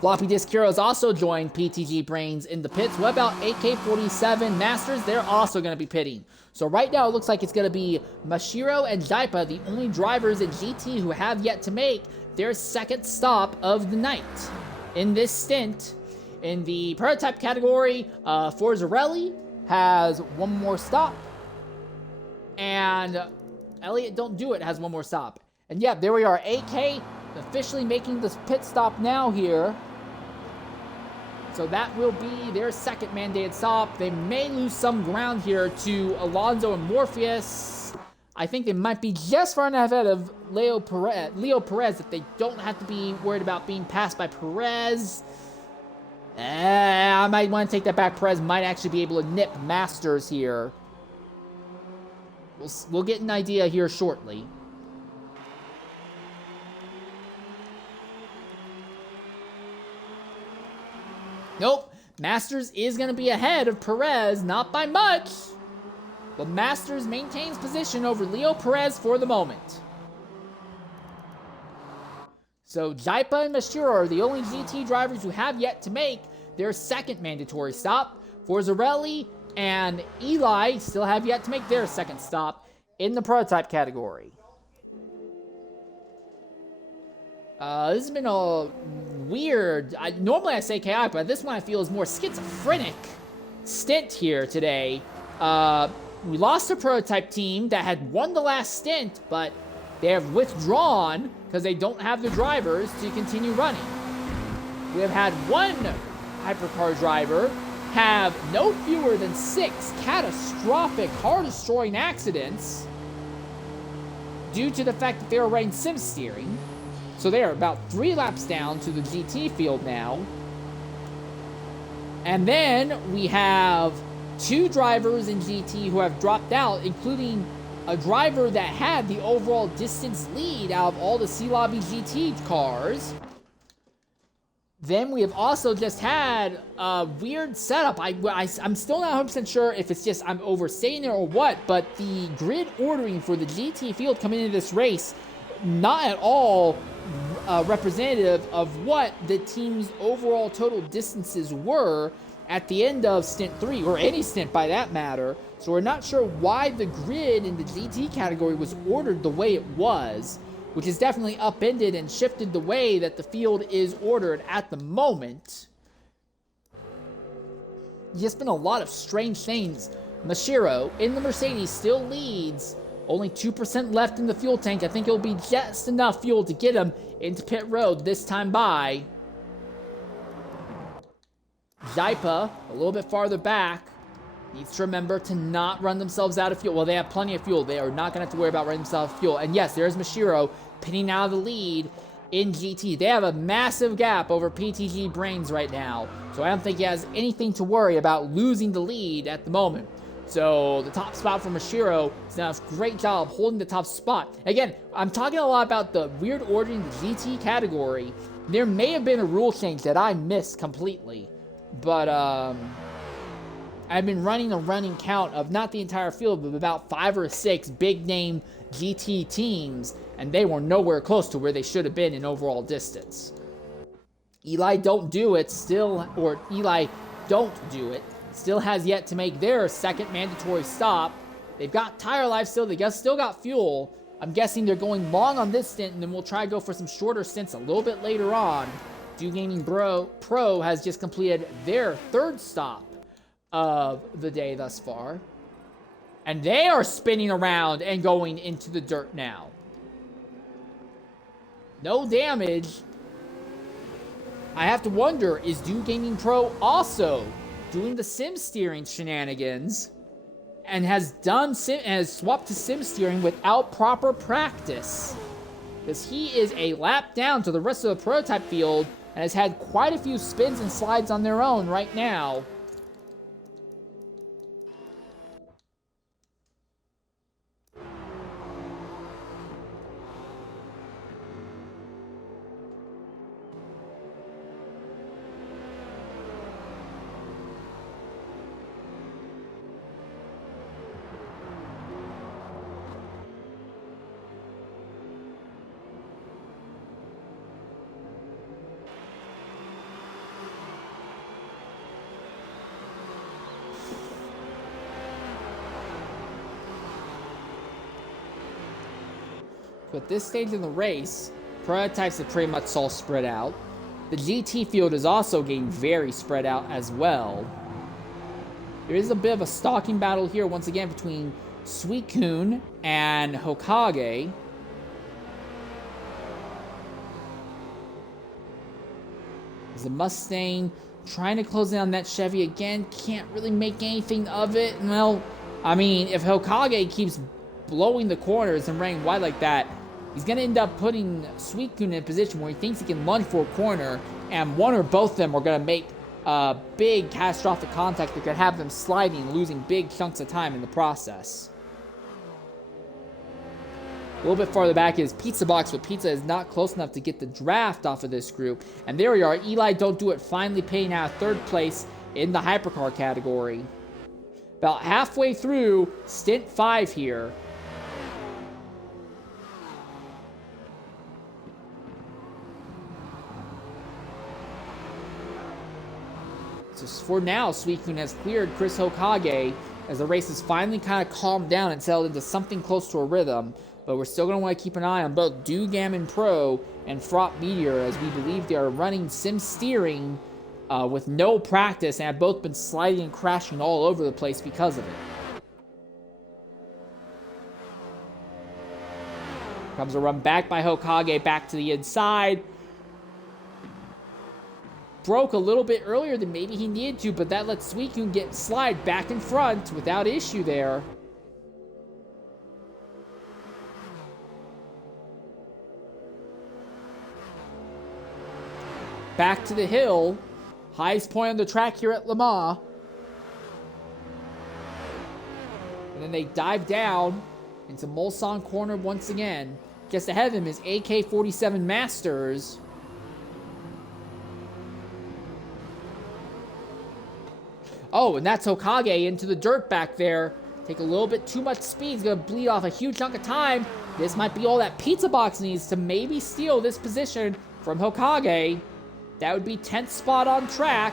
Floppy Disk Heroes also joined PTG Brains in the pits. What about AK-47 Masters? They're also going to be pitting. So right now it looks like it's going to be Mashiro and Jaipa, the only drivers in GT who have yet to make their second stop of the night. In this stint, in the prototype category, Forzarelli has one more stop. And Elliot Don't Do It has one more stop. And yeah, there we are. AK officially making this pit stop now here. So that will be their second mandated stop. They may lose some ground here to Alonso and Morpheus. I think they might be just far enough ahead of Leo Perez that they don't have to be worried about being passed by Perez. I might want to take that back. Perez might actually be able to nip Masters here. We'll get an idea here shortly. Nope, Masters is going to be ahead of Perez, not by much. But Masters maintains position over Leo Perez for the moment. So Jaipa and Mashiro are the only GT drivers who have yet to make their second mandatory stop. Forzarelli and Eli still have yet to make their second stop in the prototype category. This has been a weird, normally I say chaotic, but this one I feel is more schizophrenic stint here today. We lost a prototype team that had won the last stint, but they have withdrawn because they don't have the drivers to continue running. We have had one hypercar driver have no fewer than 6 catastrophic, car-destroying accidents due to the fact that they were running sim steering. So they are about 3 laps down to the GT field now. And then we have 2 drivers in GT who have dropped out, including a driver that had the overall distance lead out of all the C-Lobby GT cars. Then we have also just had a weird setup. I'm still not 100% sure if it's just I'm overstating it or what, but the grid ordering for the GT field coming into this race, not at all representative of what the team's overall total distances were at the end of stint 3, or any stint by that matter. So we're not sure why the grid in the GT category was ordered the way it was, which has definitely upended and shifted the way that the field is ordered at the moment. Just been a lot of strange things. Mashiro in the Mercedes still leads. Only 2% left in the fuel tank. I think it'll be just enough fuel to get him into pit road this time by. Jaipa, a little bit farther back, needs to remember to not run themselves out of fuel. Well, they have plenty of fuel. They are not going to have to worry about running themselves out of fuel. And yes, there's Mashiro pinning out of the lead in GT. They have a massive gap over PTG Brains right now. So I don't think he has anything to worry about losing the lead at the moment. So the top spot for Mashiro has done a great job holding the top spot. Again, I'm talking a lot about the weird ordering in the GT category. There may have been a rule change that I missed completely. But I've been running a running count of not the entire field, but about 5 or 6 big name GT teams, and they were nowhere close to where they should have been in overall distance. Eli Don't Do It still has yet to make their second mandatory stop. They've got tire life still, they still got fuel, I'm guessing they're going long on this stint, and then we'll try to go for some shorter stints a little bit later on. Do Gaming Pro has just completed their third stop of the day thus far. And they are spinning around and going into the dirt now. No damage. I have to wonder, is Do Gaming Pro also doing the sim steering shenanigans and has swapped to sim steering without proper practice? Because he is a lap down to the rest of the prototype field and has had quite a few spins and slides on their own right now. So at this stage in the race, prototypes have pretty much all spread out. The GT field is also getting very spread out as well. There is a bit of a stalking battle here once again between Suicune and Hokage. There's a Mustang trying to close in on that Chevy again. Can't really make anything of it. Well, I mean, if Hokage keeps blowing the corners and running wide like that, he's going to end up putting Suicune in a position where he thinks he can lunge for a corner, and one or both of them are going to make big catastrophic contact that could have them sliding and losing big chunks of time in the process. A little bit farther back is Pizza Box, but Pizza is not close enough to get the draft off of this group. And there we are, Eli Don't Do It finally paying out third place in the hypercar category. About halfway through Stint 5 here. So for now, Suicune has cleared Chris Hokage as the race has finally kind of calmed down and settled into something close to a rhythm. But we're still going to want to keep an eye on both Do Gaming Pro and Fraught Meteor, as we believe they are running sim steering with no practice and have both been sliding and crashing all over the place because of it. Comes a run back by Hokage back to the inside. Broke a little bit earlier than maybe he needed to, but that lets Suicune slide back in front without issue there. Back to the hill. Highest point on the track here at Le Mans. And then they dive down into Mulsanne Corner once again. Just ahead of him is AK-47 Masters. Oh, and that's Hokage into the dirt back there. Take a little bit too much speed. He's going to bleed off a huge chunk of time. This might be all that Pizza Box needs to maybe steal this position from Hokage. That would be 10th spot on track.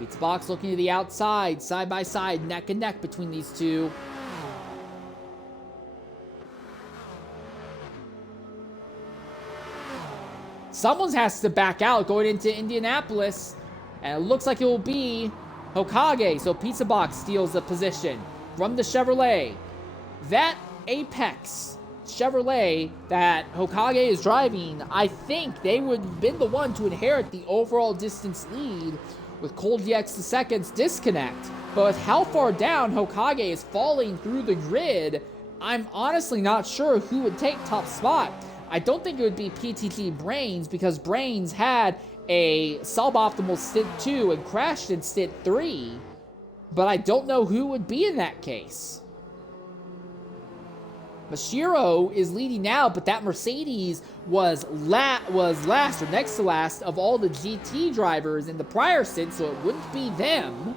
Pizza Box looking to the outside, side by side, neck and neck between these two. Someone has to back out going into Indianapolis. And it looks like it will be Hokage. So Pizza Box steals the position from the Chevrolet. That Apex Chevrolet that Hokage is driving, I think they would have been the one to inherit the overall distance lead with Cold GX the second's disconnect. But with how far down Hokage is falling through the grid, I'm honestly not sure who would take top spot. I don't think it would be PTT Brains, because Brains had a suboptimal Stint 2 and crashed in Stint 3. But I don't know who would be in that case. Mashiro is leading now, but that Mercedes was last or next to last of all the GT drivers in the prior stint, so it wouldn't be them.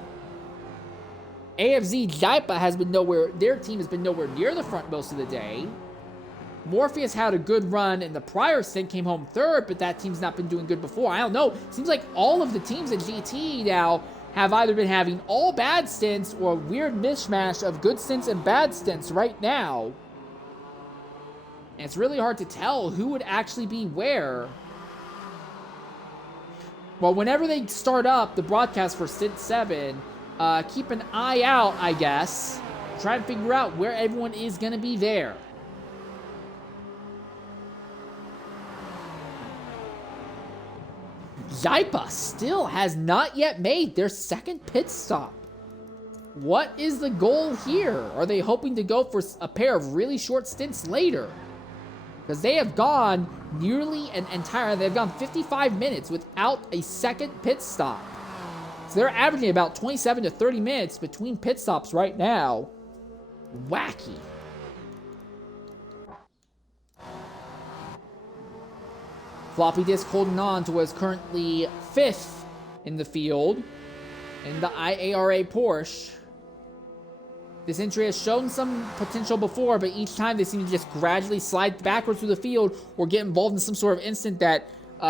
AFZ Jaipa has been nowhere, their team has been nowhere near the front most of the day. Morpheus had a good run in the prior stint, came home third, but that team's not been doing good before. I don't know. Seems like all of the teams in GT now have either been having all bad stints or a weird mishmash of good stints and bad stints right now. And it's really hard to tell who would actually be where. Well, whenever they start up the broadcast for Stint 7, keep an eye out, I guess. Try and figure out where everyone is going to be there. Jaipa still has not yet made their second pit stop. What is the goal here? Are they hoping to go for a pair of really short stints later? Because they have gone nearly an entire, they've gone 55 minutes without a second pit stop. So they're averaging about 27 to 30 minutes between pit stops right now. Wacky. Floppy Disk holding on to what is currently 5th in the field in the IARA Porsche. This entry has shown some potential before, but each time they seem to just gradually slide backwards through the field or get involved in some sort of incident that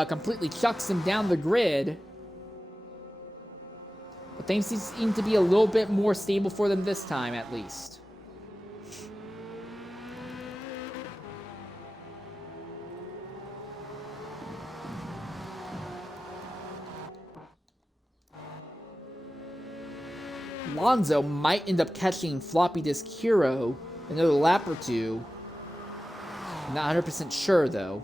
completely chucks them down the grid. But things seem to be a little bit more stable for them this time, at least. Lonzo might end up catching Floppy Disk Hero another lap or two. Not 100% sure, though.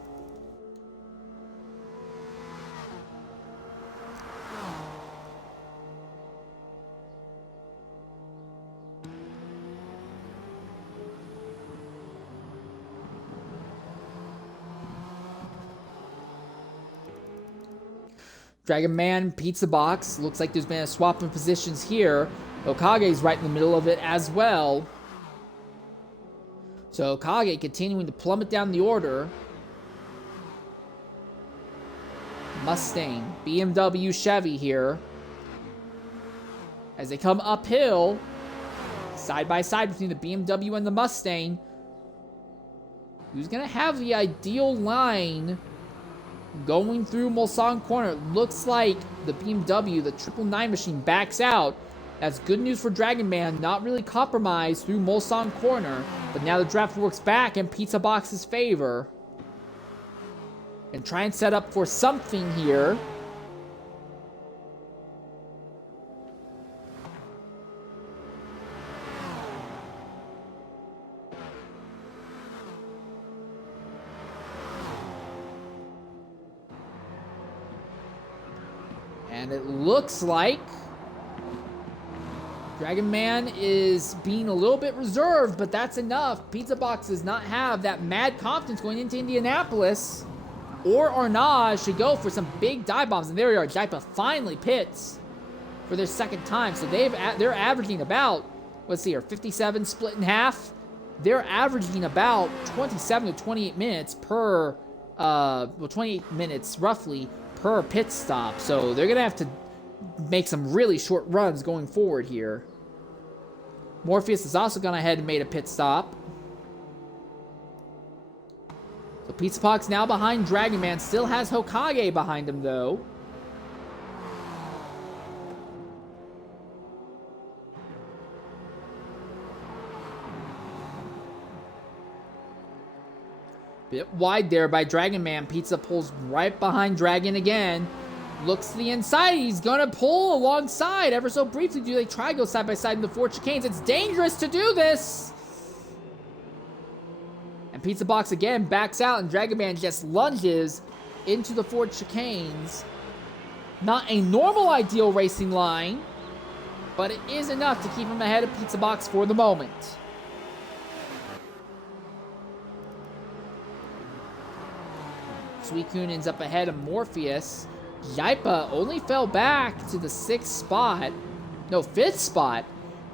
Dragon Man, Pizza Box. Looks like there's been a swap in positions here. Okage's right in the middle of it as well. So Okage continuing to plummet down the order. Mustang, BMW, Chevy here. As they come uphill, side by side between the BMW and the Mustang. Who's going to have the ideal line going through Mulsanne corner? It looks like the BMW, the 999 machine, backs out. That's good news for Dragon Man, not really compromised through Mulsanne corner, but now the draft works back in Pizza Box's favor. And try and set up for something here. And it looks like Dragon Man is being a little bit reserved, but that's enough. Pizza Box does not have that mad confidence going into Indianapolis. Or Arnage should go for some big dive bombs. And there we are. Jaipa finally pits for their second time. So they're averaging about, let's see here, 57 split in half. They're averaging about 27 to 28 minutes per, 28 minutes roughly per pit stop. So they're going to have to make some really short runs going forward here. Morpheus has also gone ahead and made a pit stop. So Pizza Box now behind Dragon Man. Still has Hokage behind him, though. Bit wide there by Dragon Man. Pizza pulls right behind Dragon again. Looks to the inside. He's going to pull alongside ever so briefly. Do they try to go side by side in the Ford chicanes? It's dangerous to do this. And Pizza Box again backs out, and Dragon Man just lunges into the Ford chicanes. Not a normal ideal racing line, but it is enough to keep him ahead of Pizza Box for the moment. Suicune ends up ahead of Morpheus. Jaipa only fell back to the 5th spot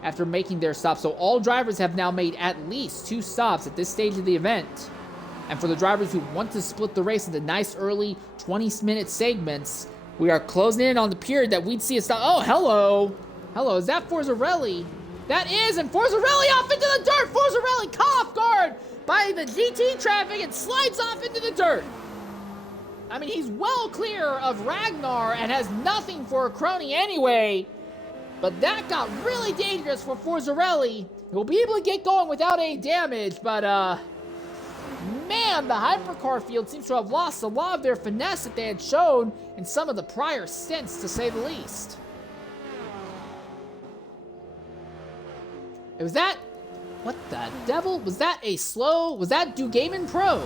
after making their stop. So all drivers have now made at least 2 stops at this stage of the event. And for the drivers who want to split the race into nice early 20-minute segments, we are closing in on the period that we'd see a stop. Oh, hello. Hello, is that Forzarelli? That is, and Forzarelli off into the dirt. Forzarelli caught off guard by the GT traffic and slides off into the dirt. I mean, he's well clear of Ragnar and has nothing for a crony anyway. But that got really dangerous for Forzarelli. He'll be able to get going without any damage, but man, the hypercar field seems to have lost a lot of their finesse that they had shown in some of the prior stints, to say the least. Was that... What the devil? Was that a slow... Was that DoGaiman Pro?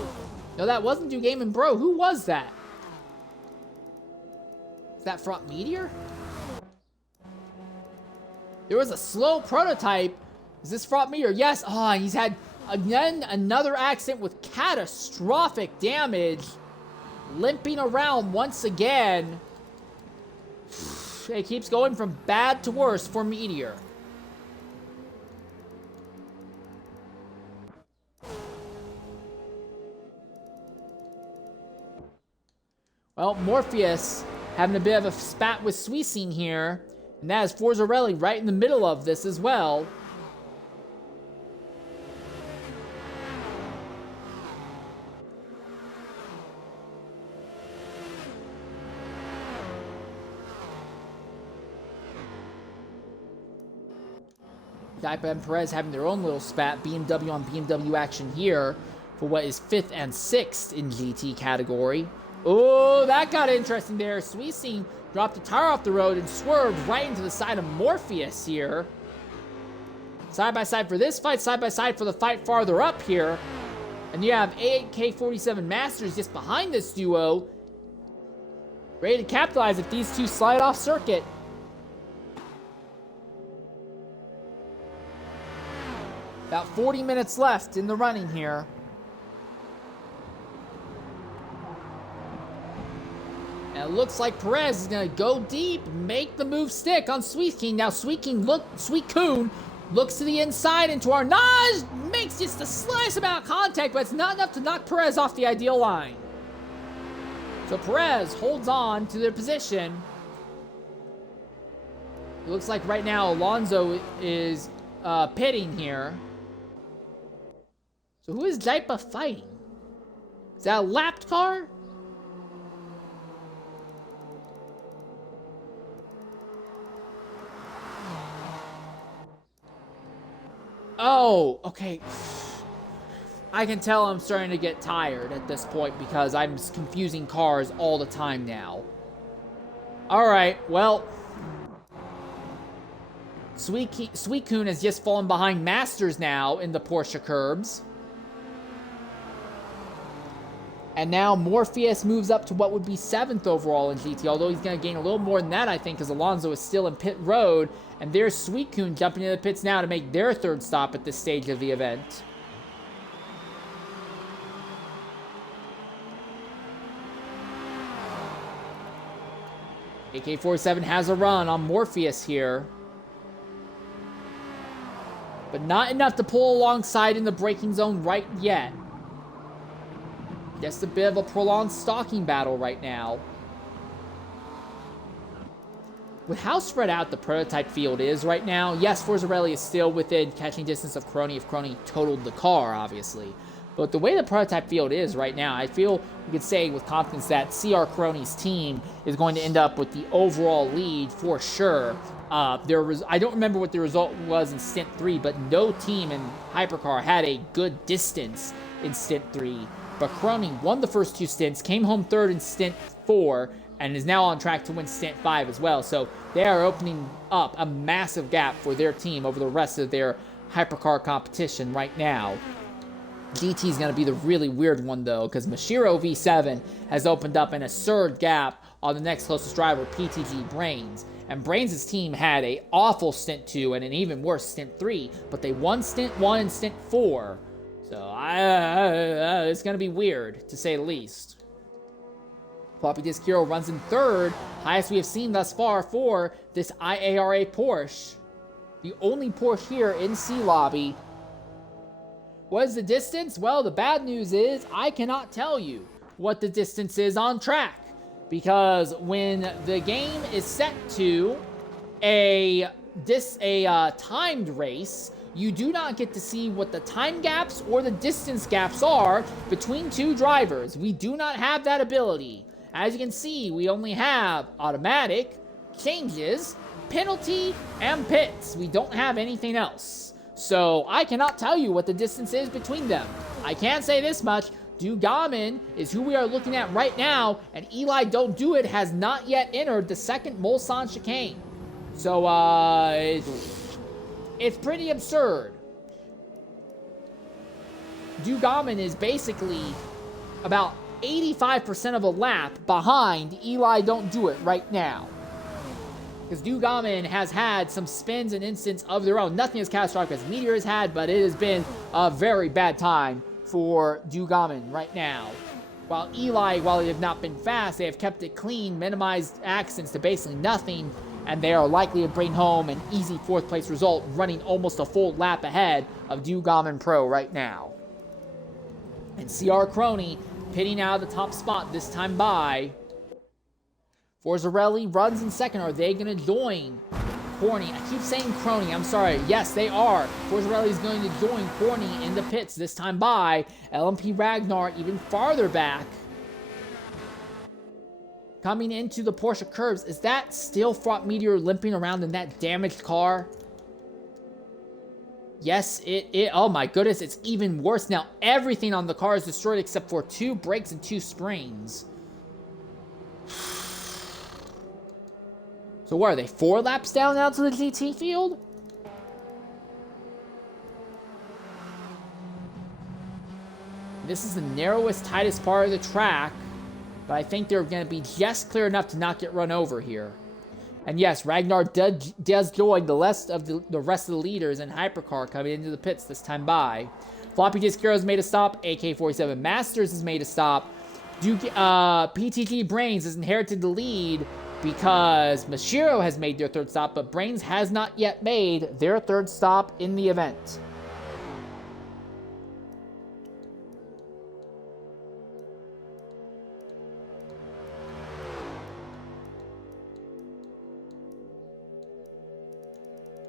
No, that wasn't DoGaiman Pro. Who was that? Is that Front Meteor? There was a slow prototype. Is this Front Meteor? Yes. Oh, he's had again another accident with catastrophic damage. Limping around once again. It keeps going from bad to worse for Meteor. Well, Morpheus having a bit of a spat with Suicine here. And that is Forzarelli right in the middle of this as well. Daipa and Perez having their own little spat. BMW on BMW action here for what is 5th and 6th in GT category. Oh, that got interesting there. Suicine dropped the tire off the road and swerved right into the side of Morpheus here. Side by side for this fight, side by side for the fight farther up here. And you have AK-47 Masters just behind this duo. Ready to capitalize if these two slide off circuit. About 40 minutes left in the running here. And it looks like Perez is going to go deep, make the move stick on Sweet King. Now Sweet Coon looks to the inside into Arnage, makes just a slight amount of contact, but it's not enough to knock Perez off the ideal line. So Perez holds on to their position. It looks like right now Alonso is pitting here. So who is Daipa fighting? Is that a lapped car? Oh, okay. I can tell I'm starting to get tired at this point because I'm confusing cars all the time now. Alright, well. Sweet Coon has just fallen behind Masters now in the Porsche curbs. And now Morpheus moves up to what would be 7th overall in GT, although he's going to gain a little more than that, I think, because Alonso is still in pit road. And there's Sweet Coon jumping into the pits now to make their 3rd stop at this stage of the event. AK-47 has a run on Morpheus here. But not enough to pull alongside in the braking zone right yet. Just a bit of a prolonged stalking battle right now. With how spread out the prototype field is right now, yes, Forzarelli is still within catching distance of Crony if Crony totaled the car, obviously. But the way the prototype field is right now, I feel we could say with confidence that CR Crony's team is going to end up with the overall lead for sure. I don't remember what the result was in Stint 3, but no team in Hypercar had a good distance in Stint 3. But Crony won the first 2 stints, came home 3rd in Stint 4, and is now on track to win Stint 5 as well. So they are opening up a massive gap for their team over the rest of their Hypercar competition right now. GT is going to be the really weird one, though, because Mashiro V7 has opened up an absurd gap on the next closest driver, PTG Brains. And Brains' team had an awful Stint 2 and an even worse Stint 3, but they won Stint 1 and Stint 4. So it's going to be weird, to say the least. Floppy Disk Hero runs in 3rd, highest we have seen thus far for this IARA Porsche. The only Porsche here in C-Lobby. What is the distance? Well, the bad news is I cannot tell you what the distance is on track. Because when the game is set to a timed race, you do not get to see what the time gaps or the distance gaps are between 2 drivers. We do not have that ability. As you can see, we only have automatic, changes, penalty, and pits. We don't have anything else. So I cannot tell you what the distance is between them. I can say this much. Dugamin is who we are looking at right now, and Eli Don't Do It has not yet entered the second Mulsanne chicane. So, it's pretty absurd. Dugamin is basically about 85% of a lap behind Eli Don't Do It right now. Because Dugamin has had some spins and incidents of their own. Nothing as catastrophic as Meteor has had, but it has been a very bad time for Dugamin right now. While Eli, while they have not been fast, they have kept it clean, minimized accidents to basically nothing, and they are likely to bring home an easy 4th place result, running almost a full lap ahead of Dugamin Pro right now. And CR Crony pitting out of the top spot this time by Forzarelli runs in second. Are they going to join Corny? I keep saying Crony. I'm sorry. Yes, they are. Forzarelli is going to join Corny in the pits this time by LMP Ragnar even farther back. Coming into the Porsche curbs. Is that still Fraught Meteor limping around in that damaged car? Yes, it oh my goodness, it's even worse now. Everything on the car is destroyed except for 2 brakes and 2 springs. So what are they, 4 laps down now to the GT field? This is the narrowest, tightest part of the track, but I think they're going to be just clear enough to not get run over here. And yes, Ragnar does join the rest of the leaders in Hypercar coming into the pits this time by. Floppy Disk Heroes made a stop. AK-47 Masters has made a stop. PTG Brains has inherited the lead because Mashiro has made their 3rd stop, but Brains has not yet made their 3rd stop in the event.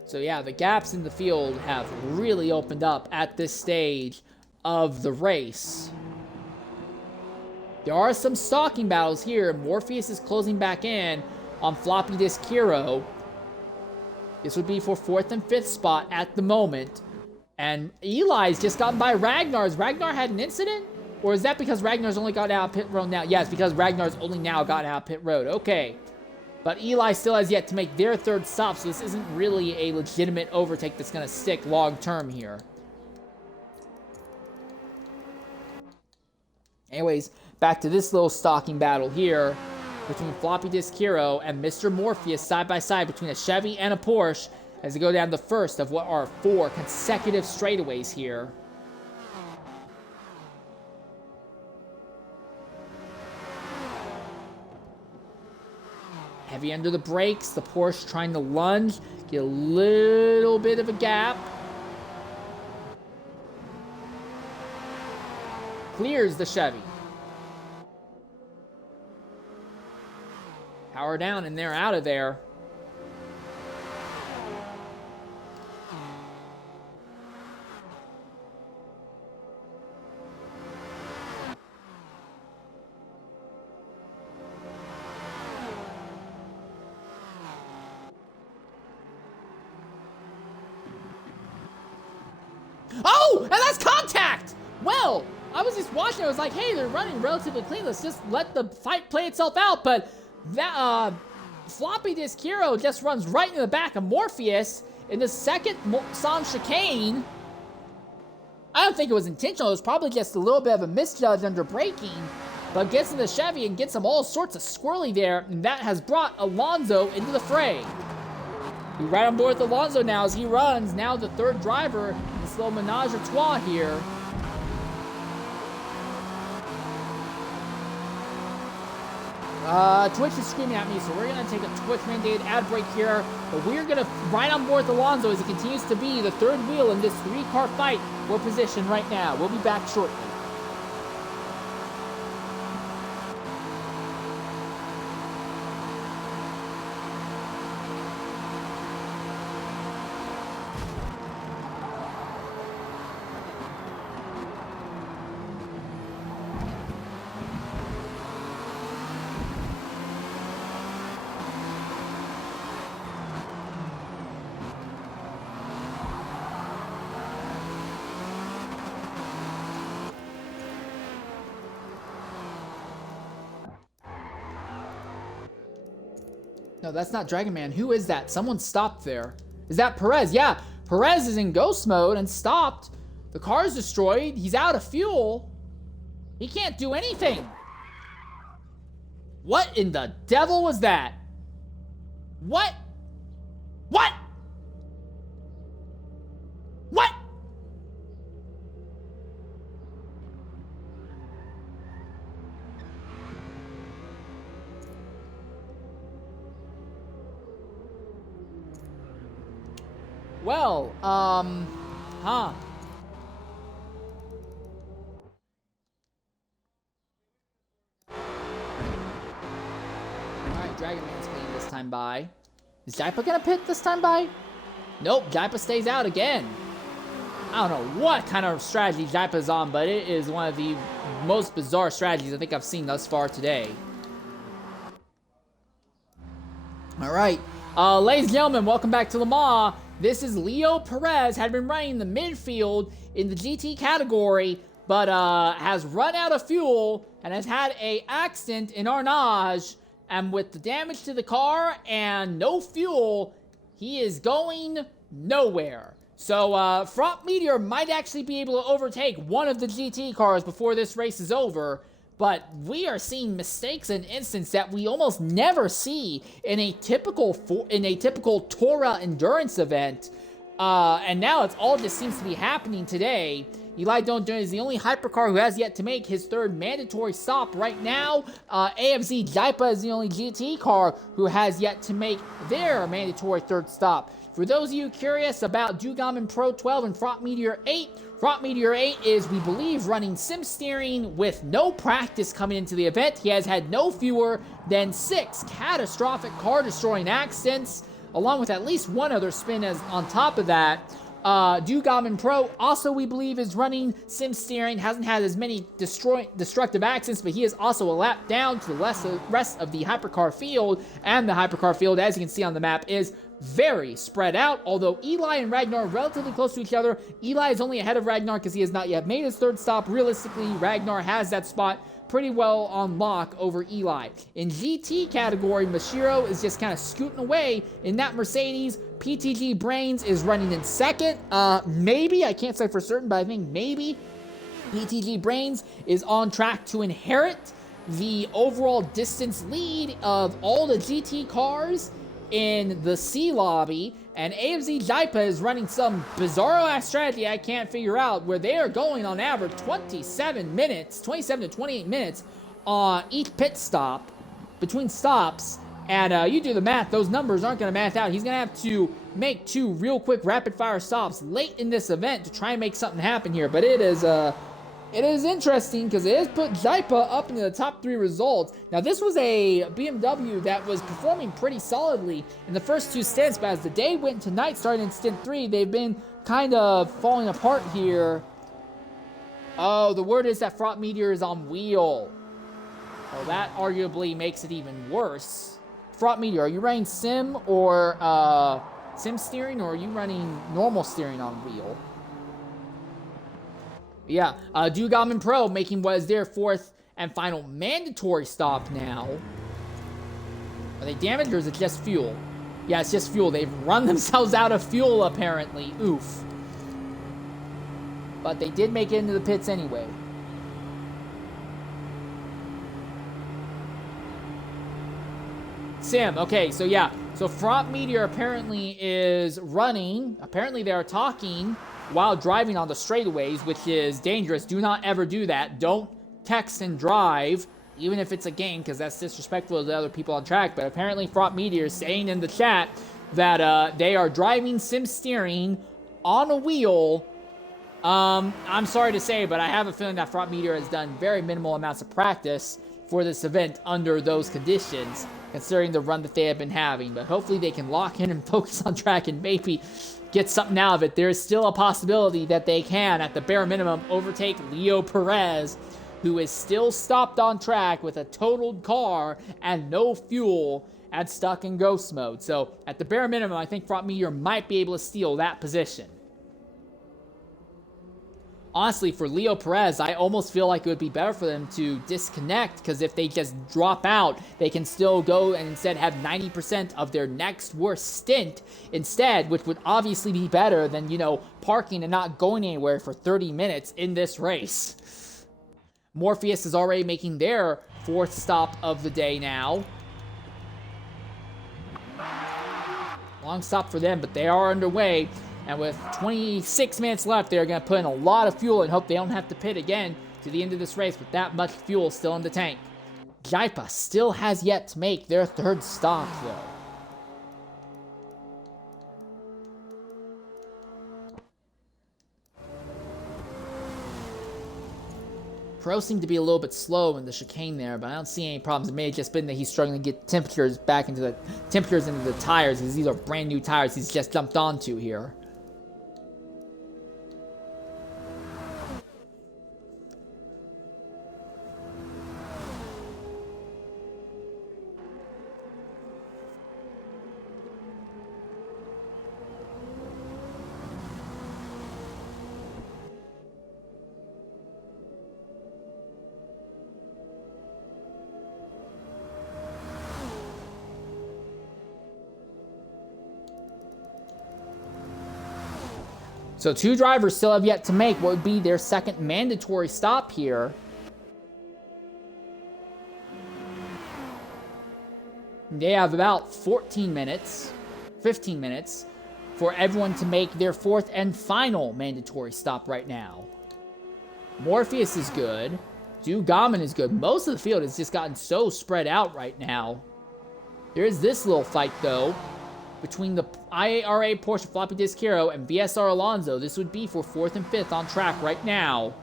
So yeah, the gaps in the field have really opened up at this stage of the race. There are some stalking battles here. Morpheus is closing back in on Floppy Disk Hero. This would be for 4th and 5th spot at the moment. And Eli's just gotten by Ragnar. Has Ragnar had an incident? Or is that because Ragnar's only got out of pit road now? Yeah, it's because Ragnar's only now gotten out of pit road. Okay. But Eli still has yet to make their 3rd stop, so this isn't really a legitimate overtake that's going to stick long term here. Anyways, back to this little stalking battle here between Floppy Disk Hero and Mr. Morpheus side by side between a Chevy and a Porsche as they go down the first of what are 4 consecutive straightaways here. Heavy under the brakes, the Porsche trying to lunge, get a little bit of a gap. Clears the Chevy. Power down and they're out of there. Oh, and that's contact! Well, I was just watching, I was like, hey, they're running relatively clean, let's just let the fight play itself out, but that, Floppy Disk Hero just runs right in the back of Morpheus in the second Mulsanne chicane. I don't think it was intentional, it was probably just a little bit of a misjudge under braking, but gets in the Chevy and gets him all sorts of squirrely there, and that has brought Alonso into the fray. We're right on board with Alonso now as he runs, now the 3rd driver in this little menage a trois here. Twitch is screaming at me, so we're going to take a Twitch-mandated ad break here. But we're going to ride on board with Alonso as he continues to be the 3rd wheel in this 3-car fight for position right now. We'll be back shortly. No, that's not Dragon Man. Who is that? Someone stopped there. Is that Perez? Yeah, Perez is in ghost mode and stopped. The car is destroyed. He's out of fuel. He can't do anything. What in the devil was that? What? What? What? Well, huh. Alright, Dragon Man's playing this time by. Is Jaipa gonna pit this time by? Nope, Jaipa stays out again. I don't know what kind of strategy Jaipa's on, but it is one of the most bizarre strategies I think I've seen thus far today. Alright, ladies and gentlemen, welcome back to Le Mans. This is Leo Perez, had been running the midfield in the GT category, but has run out of fuel and has had an accident in Arnage. And with the damage to the car and no fuel, he is going nowhere. So Front Meteor might actually be able to overtake one of the GT cars before this race is over. But we are seeing mistakes in instance that we almost never see in a typical TORA endurance event. And now it's all just seems to be happening today. Eli Don't is the only hypercar who has yet to make his third mandatory stop right now. AFZ Jaipa is the only GT car who has yet to make their mandatory third stop. For those of you curious about Dugamin Pro 12 and Front Meteor 8, Front Meteor 8 is, we believe, running sim steering with no practice coming into the event. He has had no fewer than 6 catastrophic car-destroying accidents, along with at least one other spin as on top of that. Dugamin Pro also, we believe, is running sim steering, hasn't had as many destructive accidents, but he is also a lap down to the rest of the hypercar field, and the hypercar field, as you can see on the map, is very spread out. Although Eli and Ragnar are relatively close to each other, Eli is only ahead of Ragnar because he has not yet made his third stop. Realistically, Ragnar has that spot pretty well on lock over Eli. In GT category, Mashiro is just kind of scooting away in that Mercedes. PTG Brains is running in second. Maybe, I can't say for certain, but I think maybe PTG Brains is on track to inherit the overall distance lead of all the GT cars in the C lobby, and AFZ Jaipa is running some bizarro-ass strategy I can't figure out, where they are going on average 27 to 28 minutes on each pit stop, between stops, and you do the math, those numbers aren't going to math out. He's going to have to make 2 real quick rapid-fire stops late in this event to try and make something happen here, but it is interesting because it has put Jaipa up into the top 3 results. Now, this was a BMW that was performing pretty solidly in the first 2 stints, but as the day went into night, starting in stint 3, they've been kind of falling apart here. Oh, the word is that Front Meteor is on wheel. Well, that arguably makes it even worse. Front Meteor, are you running sim or sim steering, or are you running normal steering on wheel? Yeah, Dugamin Pro making what is their 4th and final mandatory stop now. Are they damaged or is it just fuel? Yeah, it's just fuel. They've run themselves out of fuel, apparently. Oof. But they did make it into the pits anyway. Sim, okay, so yeah. So Front Meteor apparently is running. Apparently they are talking while driving on the straightaways, which is dangerous. Do not ever do that. Don't text and drive, even if it's a game, because that's disrespectful to the other people on track. But apparently Front Meteor is saying in the chat that they are driving sim steering on a wheel. I'm sorry to say, but I have a feeling that Front Meteor has done very minimal amounts of practice for this event under those conditions, considering the run that they have been having. But hopefully they can lock in and focus on track and maybe get something out of it. There is still a possibility that they can, at the bare minimum, overtake Leo Perez, who is still stopped on track with a totaled car and no fuel and stuck in ghost mode. So, at the bare minimum, I think Front Meteor might be able to steal that position. honestly, for Leo Perez, I almost feel like it would be better for them to disconnect, because if they just drop out, they can still go and instead have 90% of their next worst stint instead, which would obviously be better than, you know, parking and not going anywhere for 30 minutes in this race. Morpheus is already making their 4th stop of the day now. Long stop for them, but they are underway. And with 26 minutes left, they're going to put in a lot of fuel and hope they don't have to pit again to the end of this race with that much fuel still in the tank. Jaipa still has yet to make their 3rd stop, though. Pro seemed to be a little bit slow in the chicane there, but I don't see any problems. It may have just been that he's struggling to get temperatures into the tires, because these are brand new tires he's just jumped onto here. So 2 drivers still have yet to make what would be their 2nd mandatory stop here. They have about 15 minutes for everyone to make their 4th and final mandatory stop right now. Morpheus is good. Dugaman is good. Most of the field has just gotten so spread out right now. There is this little fight, though, between the IARA Porsche Floppy Disk Hero and VSR Alonso. This would be for 4th and 5th on track right now.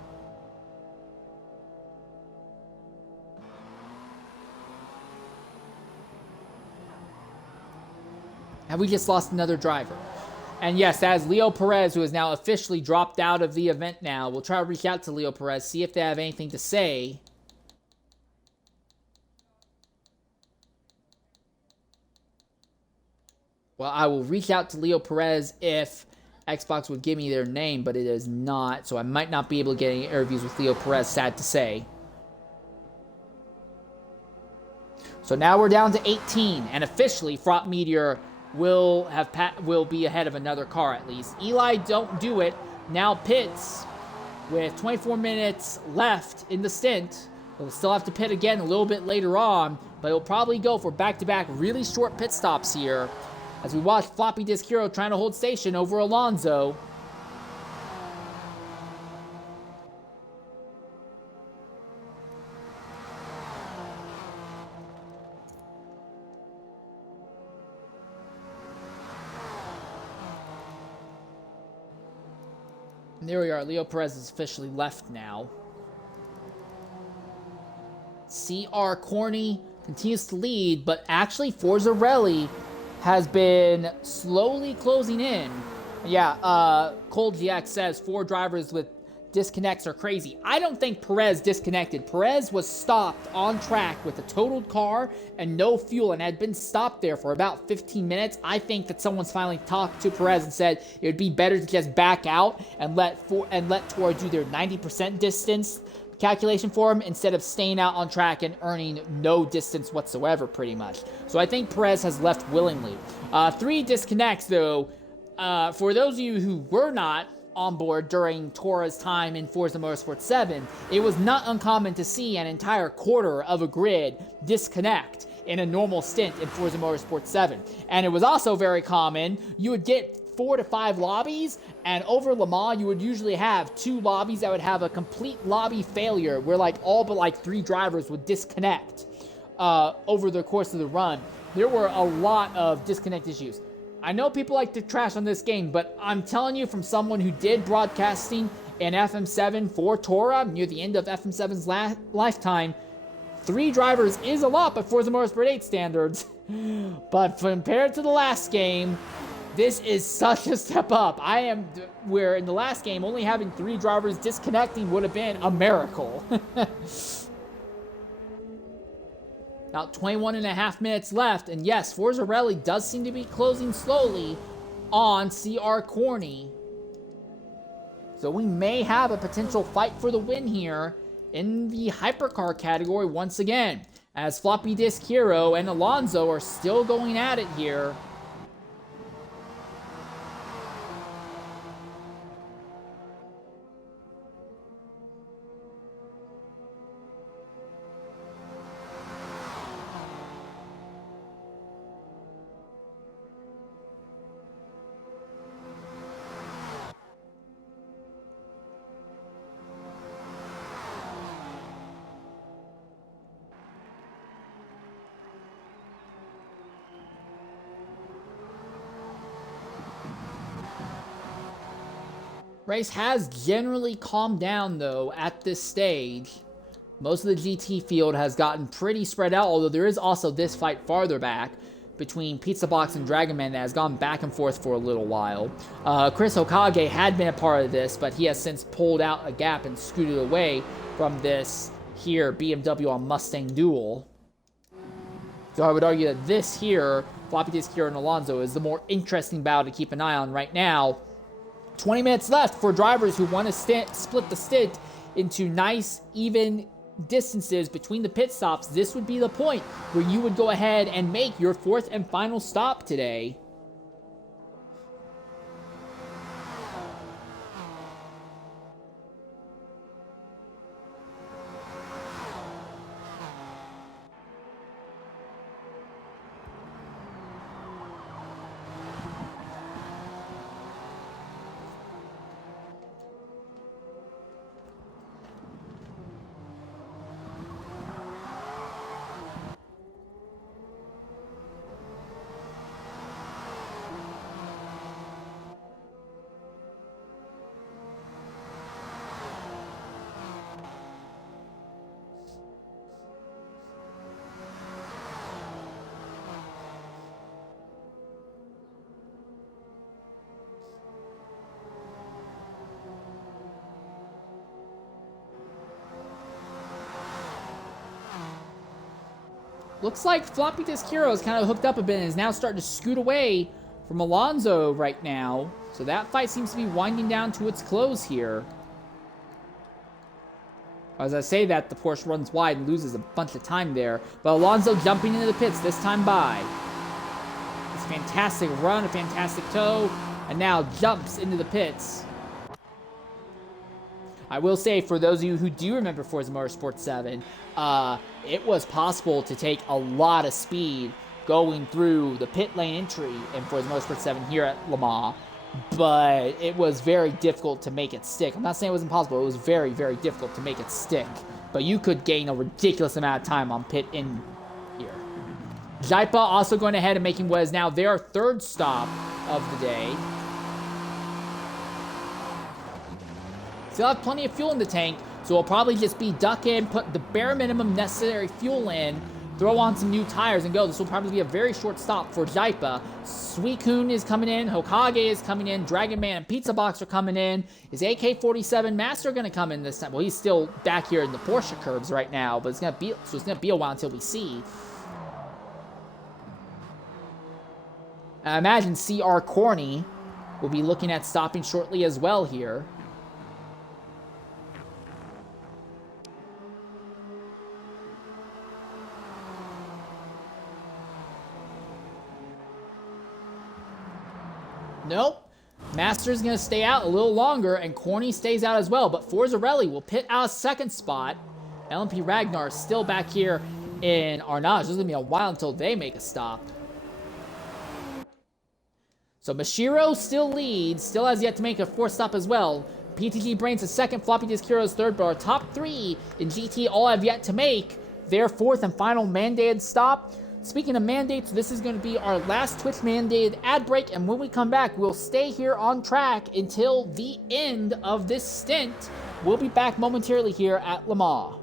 And we just lost another driver. And yes, that is Leo Perez, who has now officially dropped out of the event now. We'll try to reach out to Leo Perez, see if they have anything to say. Well, I will reach out to Leo Perez if Xbox would give me their name, but it is not, so I might not be able to get any interviews with Leo Perez, sad to say. So now we're down to 18, and officially Fraught Meteor will be ahead of another car at least. Eli Don't Do It now pits with 24 minutes left in the stint. He'll still have to pit again a little bit later on, but he'll probably go for back-to-back really short pit stops here as we watch Floppy Disk Hero trying to hold station over Alonso. And there we are. Leo Perez is officially left now. CR Corny continues to lead, but actually Forzarelli has been slowly closing in. Yeah, Cold GX says 4 drivers with disconnects are crazy. I don't think Perez disconnected. Perez was stopped on track with a totaled car and no fuel and had been stopped there for about 15 minutes. I think that someone's finally talked to Perez and said it would be better to just back out and let TORA do their 90% distance calculation for him instead of staying out on track and earning no distance whatsoever, pretty much. So I think Perez has left willingly. 3 disconnects, though. For those of you who were not on board during TORA's time in Forza Motorsport 7, it was not uncommon to see an entire quarter of a grid disconnect in a normal stint in Forza Motorsport 7. And it was also very common, you would get 4 to 5 lobbies, and over Le Mans, you would usually have 2 lobbies that would have a complete lobby failure, where like all but 3 drivers would disconnect over the course of the run. There were a lot of disconnect issues. I know people like to trash on this game, but I'm telling you from someone who did broadcasting in FM7 for TORA near the end of FM7's lifetime, 3 drivers is a lot by Forza Motorsport 8 standards. But compared to the last game, this is such a step up. Where in the last game, only having 3 drivers disconnecting would have been a miracle. About 21 and a half minutes left, and yes, Forzarelli does seem to be closing slowly on CR Corny. So we may have a potential fight for the win here in the hypercar category once again, as Floppy Disk Hero and Alonso are still going at it here. Race has generally calmed down, though, at this stage. Most of the GT field has gotten pretty spread out, although there is also this fight farther back between Pizza Box and Dragon Man that has gone back and forth for a little while. Chris Hokage had been a part of this, but he has since pulled out a gap and scooted away from this here BMW on Mustang duel. So I would argue that this here, Floppy Disk Hero and Alonso, is the more interesting battle to keep an eye on right now. 20 minutes left for drivers who want to split the stint into nice, even distances between the pit stops. This would be the point where you would go ahead and make your fourth and final stop today. Looks like Floppy Disk Hero is kind of hooked up a bit and is now starting to scoot away from Alonso right now. So that fight seems to be winding down to its close here. As I say that, the Porsche runs wide and loses a bunch of time there. But Alonso jumping into the pits this time by. It's a fantastic run, a fantastic toe, and now jumps into the pits. I will say, for those of you who do remember Forza Motorsport 7, it was possible to take a lot of speed going through the pit lane entry in Forza Motorsport 7 here at Le Mans, but it was very difficult to make it stick. I'm not saying it was impossible, it was very, very difficult to make it stick, but you could gain a ridiculous amount of time on pit in here. Jaipa also going ahead and making what is now their third stop of the day. Still have plenty of fuel in the tank, so we'll probably just be duck in, put the bare minimum necessary fuel in, throw on some new tires, and go. This will probably be a very short stop for Jaipa. Suicune is coming in, Hokage is coming in, Dragon Man and Pizza Box are coming in. Is AK-47 Master going to come in this time? Well, he's still back here in the Porsche curbs right now, but it's going to be a while until we see. I imagine CR Corny will be looking at stopping shortly as well here. Nope. Master's going to stay out a little longer, and Corny stays out as well. But Forzarelli will pit out a second spot. LMP Ragnar is still back here in Arnage. This is going to be a while until they make a stop. So Mashiro still leads, still has yet to make a fourth stop as well. PTG Brains is second, Floppy Disk Heroes third, but our top three in GT all have yet to make their fourth and final mandated stop. Speaking of mandates, this is going to be our last Twitch mandated ad break, and when we come back, we'll stay here on track until the end of this stint. We'll be back momentarily here at Le Mans.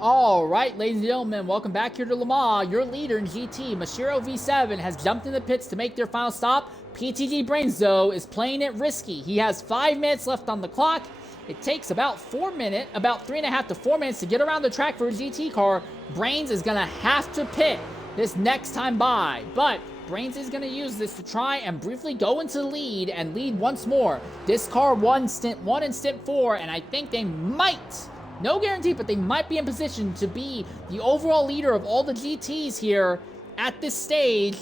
All right, ladies and gentlemen, welcome back here to Le Mans. Your leader in GT, Mashiro V7, has jumped in the pits to make their final stop. PTG Brains, though, is playing it risky. He has 5 minutes left on the clock. It takes about 3.5 to 4 minutes to get around the track for a GT car. Brains is going to have to pit this next time by, but Brains is going to use this to try and briefly go into the lead and lead once more. This car won Stint 1 and Stint 4, and I think they might, no guarantee, but they might be in position to be the overall leader of all the GTs here at this stage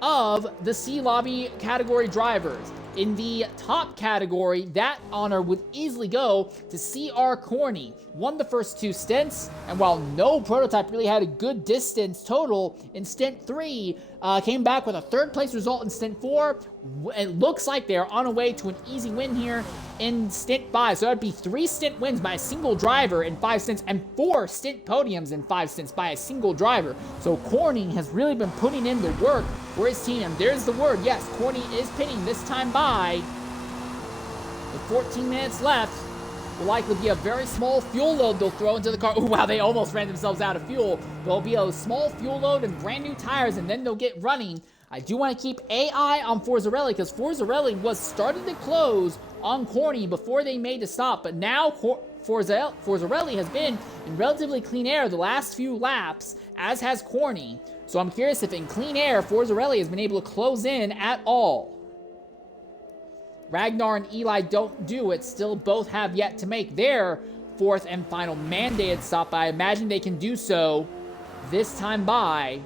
of the C Lobby category drivers. In the top category, that honor would easily go to CR Corny. Won the first 2 stints, and while no prototype really had a good distance total in Stint 3, came back with a 3rd place result in Stint 4. It looks like they're on a way to an easy win here in Stint 5. So that would be 3 stint wins by a single driver in 5 stints, and 4 stint podiums in 5 stints by a single driver. So Corny has really been putting in the work for his team, and there's the word. Yes, Corny is pitting this time by. With 14 minutes left, will likely be a very small fuel load they'll throw into the car. Ooh, wow, they almost ran themselves out of fuel. There'll be a small fuel load and brand new tires, and then they'll get running. I do want to keep AI on Forzarelli, because Forzarelli was starting to close on Corny before they made a stop, but now Forzarelli has been in relatively clean air the last few laps, as has Corny. So I'm curious if in clean air, Forzarelli has been able to close in at all. Ragnar and Eli don't do it, still both have yet to make their 4th and final mandated stop. I imagine they can do so this time by.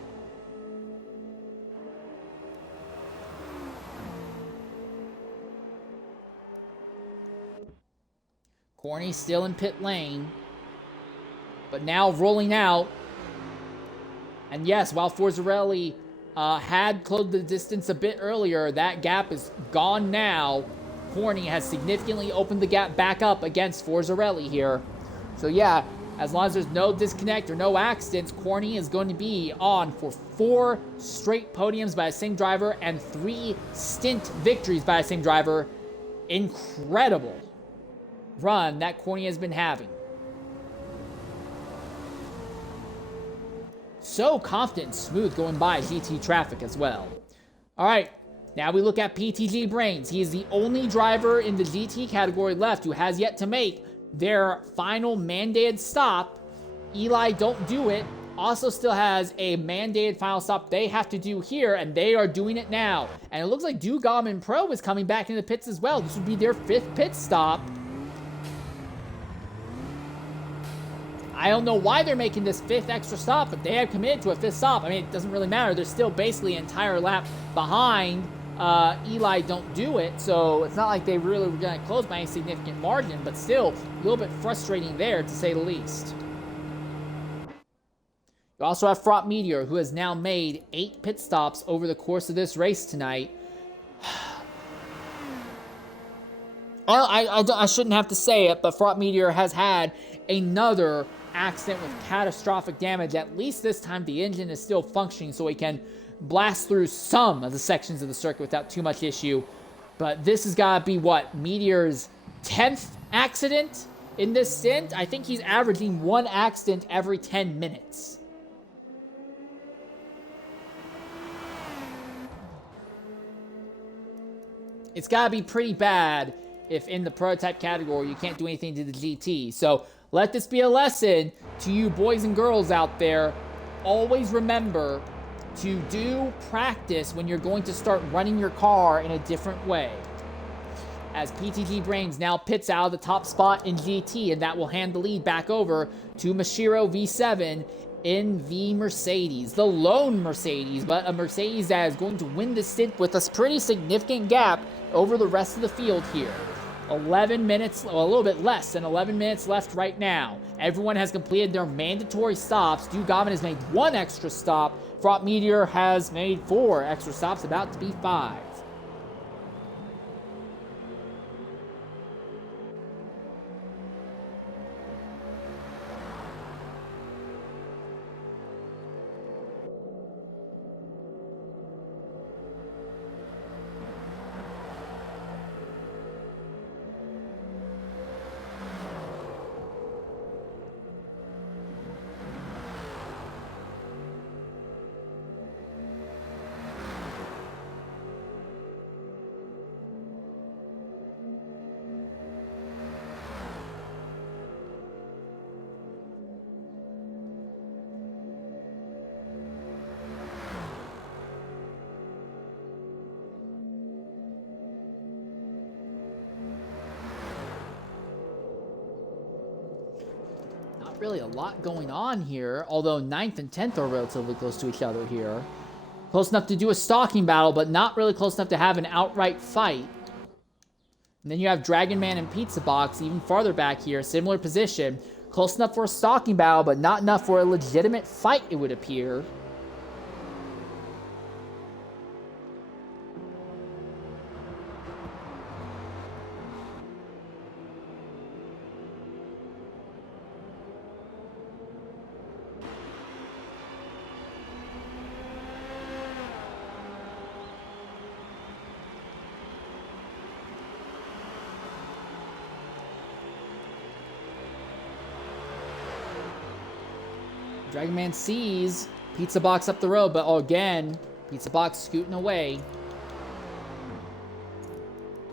Corny still in pit lane, but now rolling out. And yes, while Forzarelli had closed the distance a bit earlier, that gap is gone now. Corny has significantly opened the gap back up against Forzarelli here. So yeah, as long as there's no disconnect or no accidents, Corny is going to be on for 4 straight podiums by a same driver and 3 stint victories by a same driver. Incredible run that Corny has been having. So confident and smooth going by GT traffic as well. All right, now we look at PTG Brains. He is the only driver in the GT category left who has yet to make their final mandated stop. Eli Don't Do It also still has a mandated final stop they have to do here, and they are doing it now. And it looks like Dugam Pro is coming back into the pits as well. This would be their 5th pit stop. I don't know why they're making this 5th extra stop, but they have committed to a 5th stop. I mean, it doesn't really matter. They're still basically an entire lap behind Eli Don't Do It, so it's not like they really were going to close by a significant margin, but still a little bit frustrating there, to say the least. You also have Fraught Meteor, who has now made 8 pit stops over the course of this race tonight. I shouldn't have to say it, but Fraught Meteor has had another accident with catastrophic damage. At least this time the engine is still functioning, so he can blast through some of the sections of the circuit without too much issue. But this has got to be, what, Meteor's 10th accident in this stint? I think he's averaging 1 accident every 10 minutes. It's got to be pretty bad if in the prototype category you can't do anything to the GT. So let this be a lesson to you boys and girls out there. Always remember to do practice when you're going to start running your car in a different way. As PTG Brains now pits out of the top spot in GT, and that will hand the lead back over to Mashiro V7 in the Mercedes. The lone Mercedes, but a Mercedes that is going to win the stint with a pretty significant gap over the rest of the field here. 11 minutes, well, a little bit less than 11 minutes left right now. Everyone has completed their mandatory stops. Dugam has made 1 extra stop. Fraught Meteor has made 4 extra stops, about to be 5. really a lot going on here, although 9th and 10th are relatively close to each other here. Close enough to do a stalking battle, but not really close enough to have an outright fight. And then you have Dragon Man and Pizza Box even farther back here, similar position. Close enough for a stalking battle, but not enough for a legitimate fight, it would appear. Dragon Man sees Pizza Box up the road, but again, Pizza Box scooting away.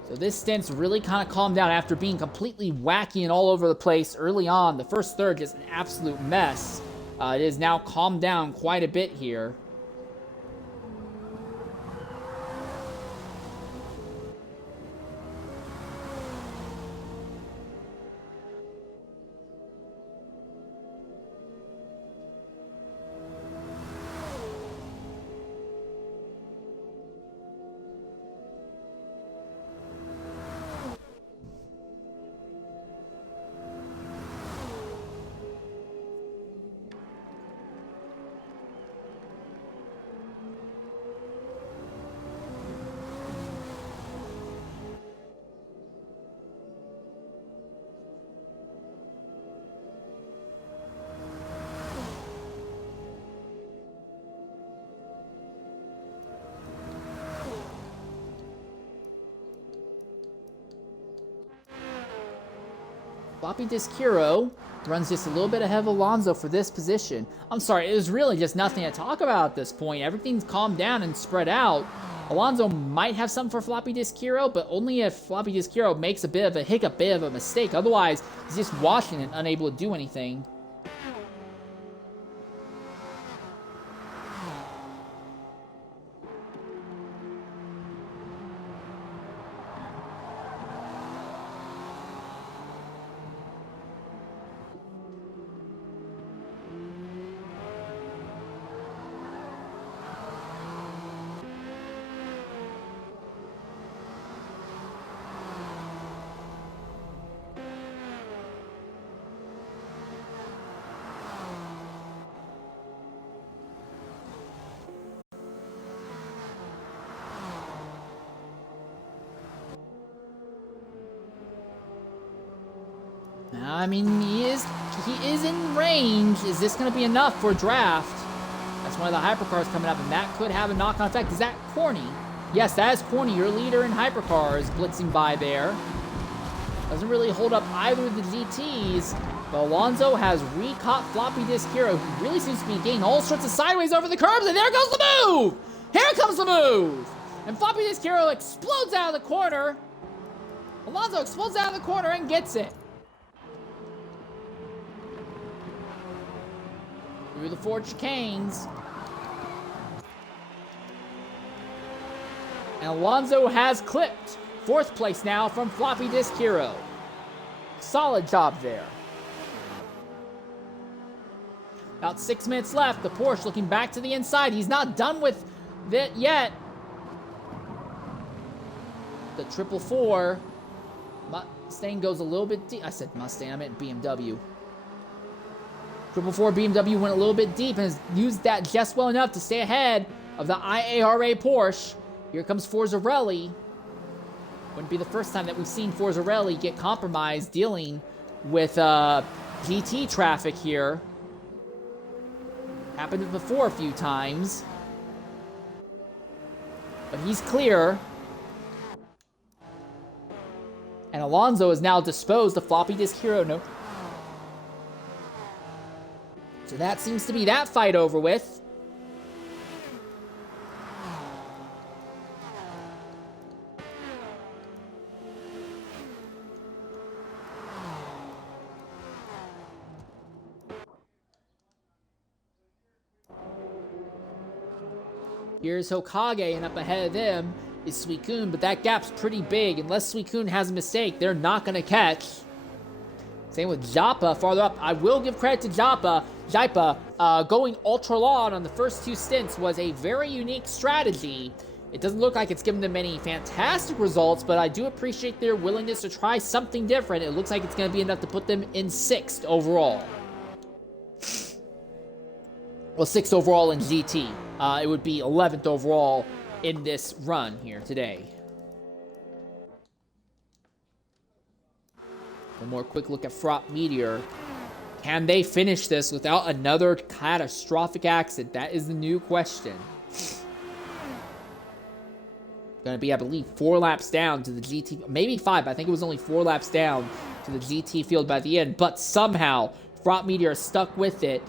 So this stint's really kind of calmed down after being completely wacky and all over the place early on. The first third is an absolute mess. It is now calmed down quite a bit here. Floppy Disk Hero runs just a little bit ahead of Alonso for this position. I'm sorry, it was really just nothing to talk about at this point. Everything's calmed down and spread out. Alonso might have something for Floppy Disk Hero, but only if Floppy Disk Hero makes a bit of a hiccup, bit of a mistake. Otherwise, he's just watching and unable to do anything. I mean, he is in range. Is this going to be enough for draft? That's one of the hypercars coming up, and that could have a knock-on effect. Is that Corny? Yes, that is Corny, your leader in hypercars, blitzing by there. Doesn't really hold up either of the GTs, but Alonso has re-caught Floppy Disk Hero, who really seems to be getting all sorts of sideways over the curbs, and there goes the move! Here comes the move! And Floppy Disk Hero explodes out of the corner. Alonso explodes out of the corner and gets it. Through the 4 chicanes. And Alonso has clipped 4th place now from Floppy Disk Hero. Solid job there. About 6 minutes left. The Porsche looking back to the inside. He's not done with it yet. The 444. Mustang goes a little bit deep. I said Mustang, I meant BMW. 444 BMW went a little bit deep and has used that just well enough to stay ahead of the IARA Porsche. Here comes Forzarelli. Wouldn't be the first time that we've seen Forzarelli get compromised dealing with GT traffic here. Happened before a few times. But he's clear. And Alonso is now disposed of Floppy Disk Hero. No. So that seems to be that fight over with. Here's Hokage, and up ahead of them is Suicune, but that gap's pretty big. Unless Suicune has a mistake, they're not going to catch. Same with Japa farther up. I will give credit to Jaipa. Going ultra long on the first 2 stints was a very unique strategy. It doesn't look like it's given them any fantastic results, but I do appreciate their willingness to try something different. It looks like it's going to be enough to put them in 6th overall. Well, 6th overall in GT. It would be 11th overall in this run here today. One more quick look at Fraught Meteor. Can they finish this without another catastrophic accident? That is the new question. Going to be, I believe, 4 laps down to the GT, maybe 5. I think it was only 4 laps down to the GT field by the end. But somehow, Fraught Meteor stuck with it,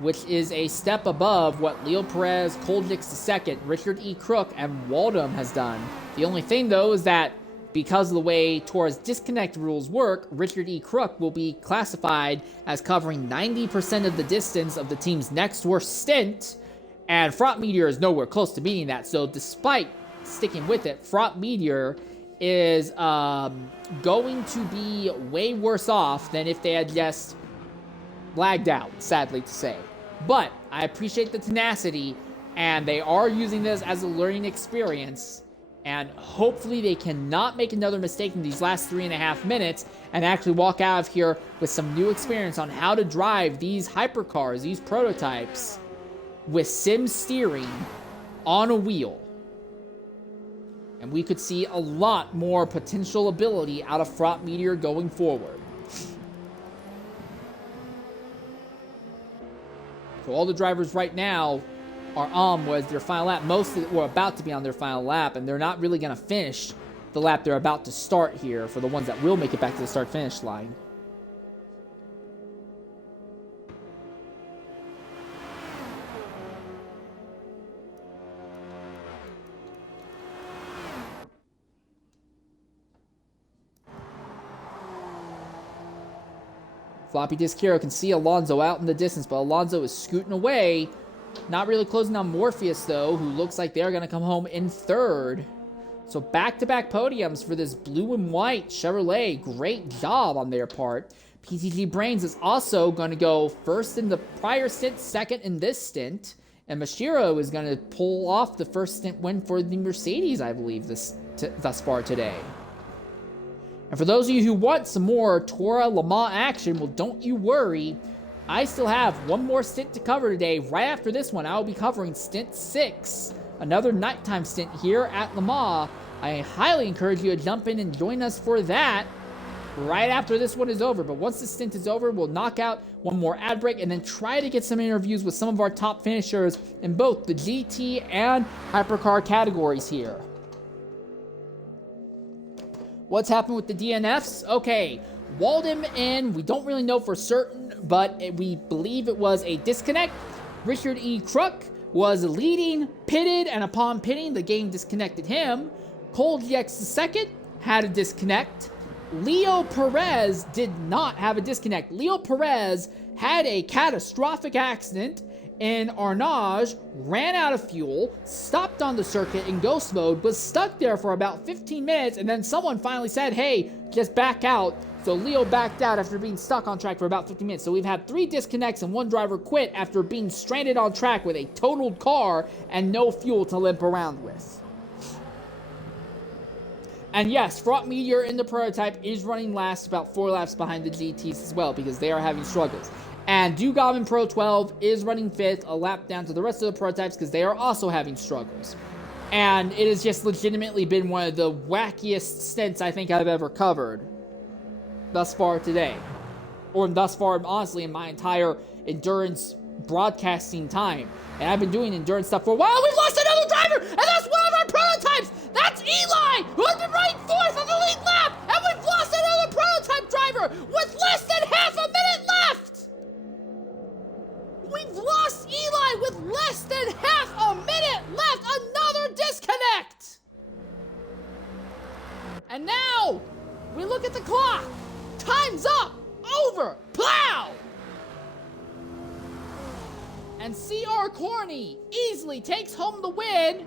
which is a step above what Leo Perez, Koldix II, Richard E. Crook, and Waldom has done. The only thing, though, is that because of the way TORA's disconnect rules work, Richard E. Crook will be classified as covering 90% of the distance of the team's next worst stint, and Fraught Meteor is nowhere close to meeting that. So despite sticking with it, Fraught Meteor is going to be way worse off than if they had just lagged out, sadly to say. But I appreciate the tenacity, and they are using this as a learning experience, and hopefully they cannot make another mistake in these last 3.5 minutes and actually walk out of here with some new experience on how to drive these hypercars, these prototypes, with sim steering on a wheel. And we could see a lot more potential ability out of Fraught Meteor going forward. So all the drivers right now are on was their final lap. Most of them were about to be on their final lap, and they're not really going to finish the lap they're about to start here for the ones that will make it back to the start-finish line. Floppy Disk Hero can see Alonso out in the distance, but Alonso is scooting away. Not really closing on Morpheus, though, who looks like they're going to come home in 3rd. So back-to-back podiums for this blue and white Chevrolet. Great job on their part. PTG Brains is also going to go 1st in the prior stint, 2nd in this stint. And Mashiro is going to pull off the 1st stint win for the Mercedes, I believe, thus far today. And for those of you who want some more TORA Le Mans action, well, don't you worry. I still have one more stint to cover today. Right after this one, I will be covering stint 6. Another nighttime stint here at Le Mans. I highly encourage you to jump in and join us for that right after this one is over. But once the stint is over, we'll knock out one more ad break and then try to get some interviews with some of our top finishers in both the GT and Hypercar categories here. What's happened with the DNFs? Okay, Waldom in, we don't really know for certain, but we believe it was a disconnect. Richard E. Crook was leading, pitted, and upon pitting, the game disconnected him. Cole GX II had a disconnect. Leo Perez did not have a disconnect. Leo Perez had a catastrophic accident in Arnage, ran out of fuel, stopped on the circuit in ghost mode, was stuck there for about 15 minutes, and then someone finally said, hey, just back out. So Leo backed out after being stuck on track for about 15 minutes. So we've had 3 disconnects and 1 driver quit after being stranded on track with a totaled car and no fuel to limp around with. And yes, Fraught Meteor in the prototype is running last, about 4 laps behind the GTs as well, because they are having struggles. And Dugam in Pro 12 is running 5th, a lap down to the rest of the prototypes because they are also having struggles. And it has just legitimately been one of the wackiest stints I think I've ever covered thus far today. Or thus far, honestly, in my entire endurance broadcasting time. And I've been doing endurance stuff for a while. We've lost another driver! And that's one of our prototypes! That's Eli! Who has been running 4th on the lead lap! And we've lost another prototype driver with less than half a minute left! We've lost Eli with less than half a minute left! Another disconnect! And now, we look at the clock. Time's up! Over! Plow! And C.R. Corney easily takes home the win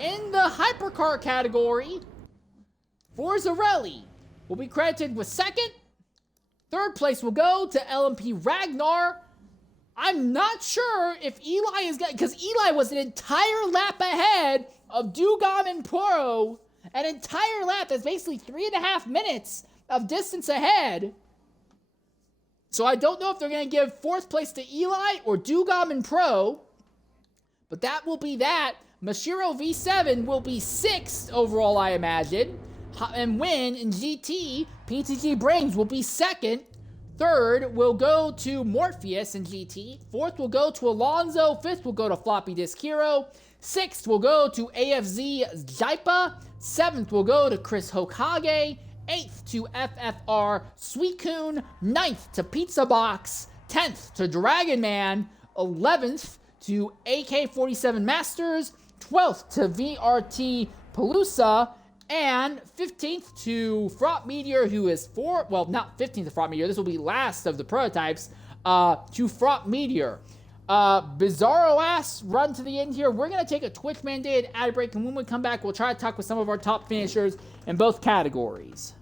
in the hypercar category. Forzarelli will be credited with 2nd. Third place will go to LMP Ragnar. I'm not sure if Eli is going to, because Eli was an entire lap ahead of Dugam and Pro. An entire lap, that's basically 3.5 minutes of distance ahead. So I don't know if they're going to give 4th place to Eli or Dugam and Pro. But that will be that. Mashiro V7 will be 6th overall, I imagine. And Win in GT, PTG Brains will be 2nd. 3rd will go to Morpheus in GT. 4th will go to Alonso. 5th will go to Floppy Disk Hero. 6th will go to AFZ Jaipa. 7th will go to Chris Hokage. 8th to FFR Suicune. 9th to Pizza Box. 10th to Dragon Man. 11th to AK-47 Masters. 12th to VRT Palooza. And 15th to Fraught Meteor, who is not 15th to Fraught Meteor, this will be last of the prototypes, to Fraught Meteor. Bizarro-ass run to the end here. We're going to take a Twitch mandated ad break, and when we come back, we'll try to talk with some of our top finishers in both categories.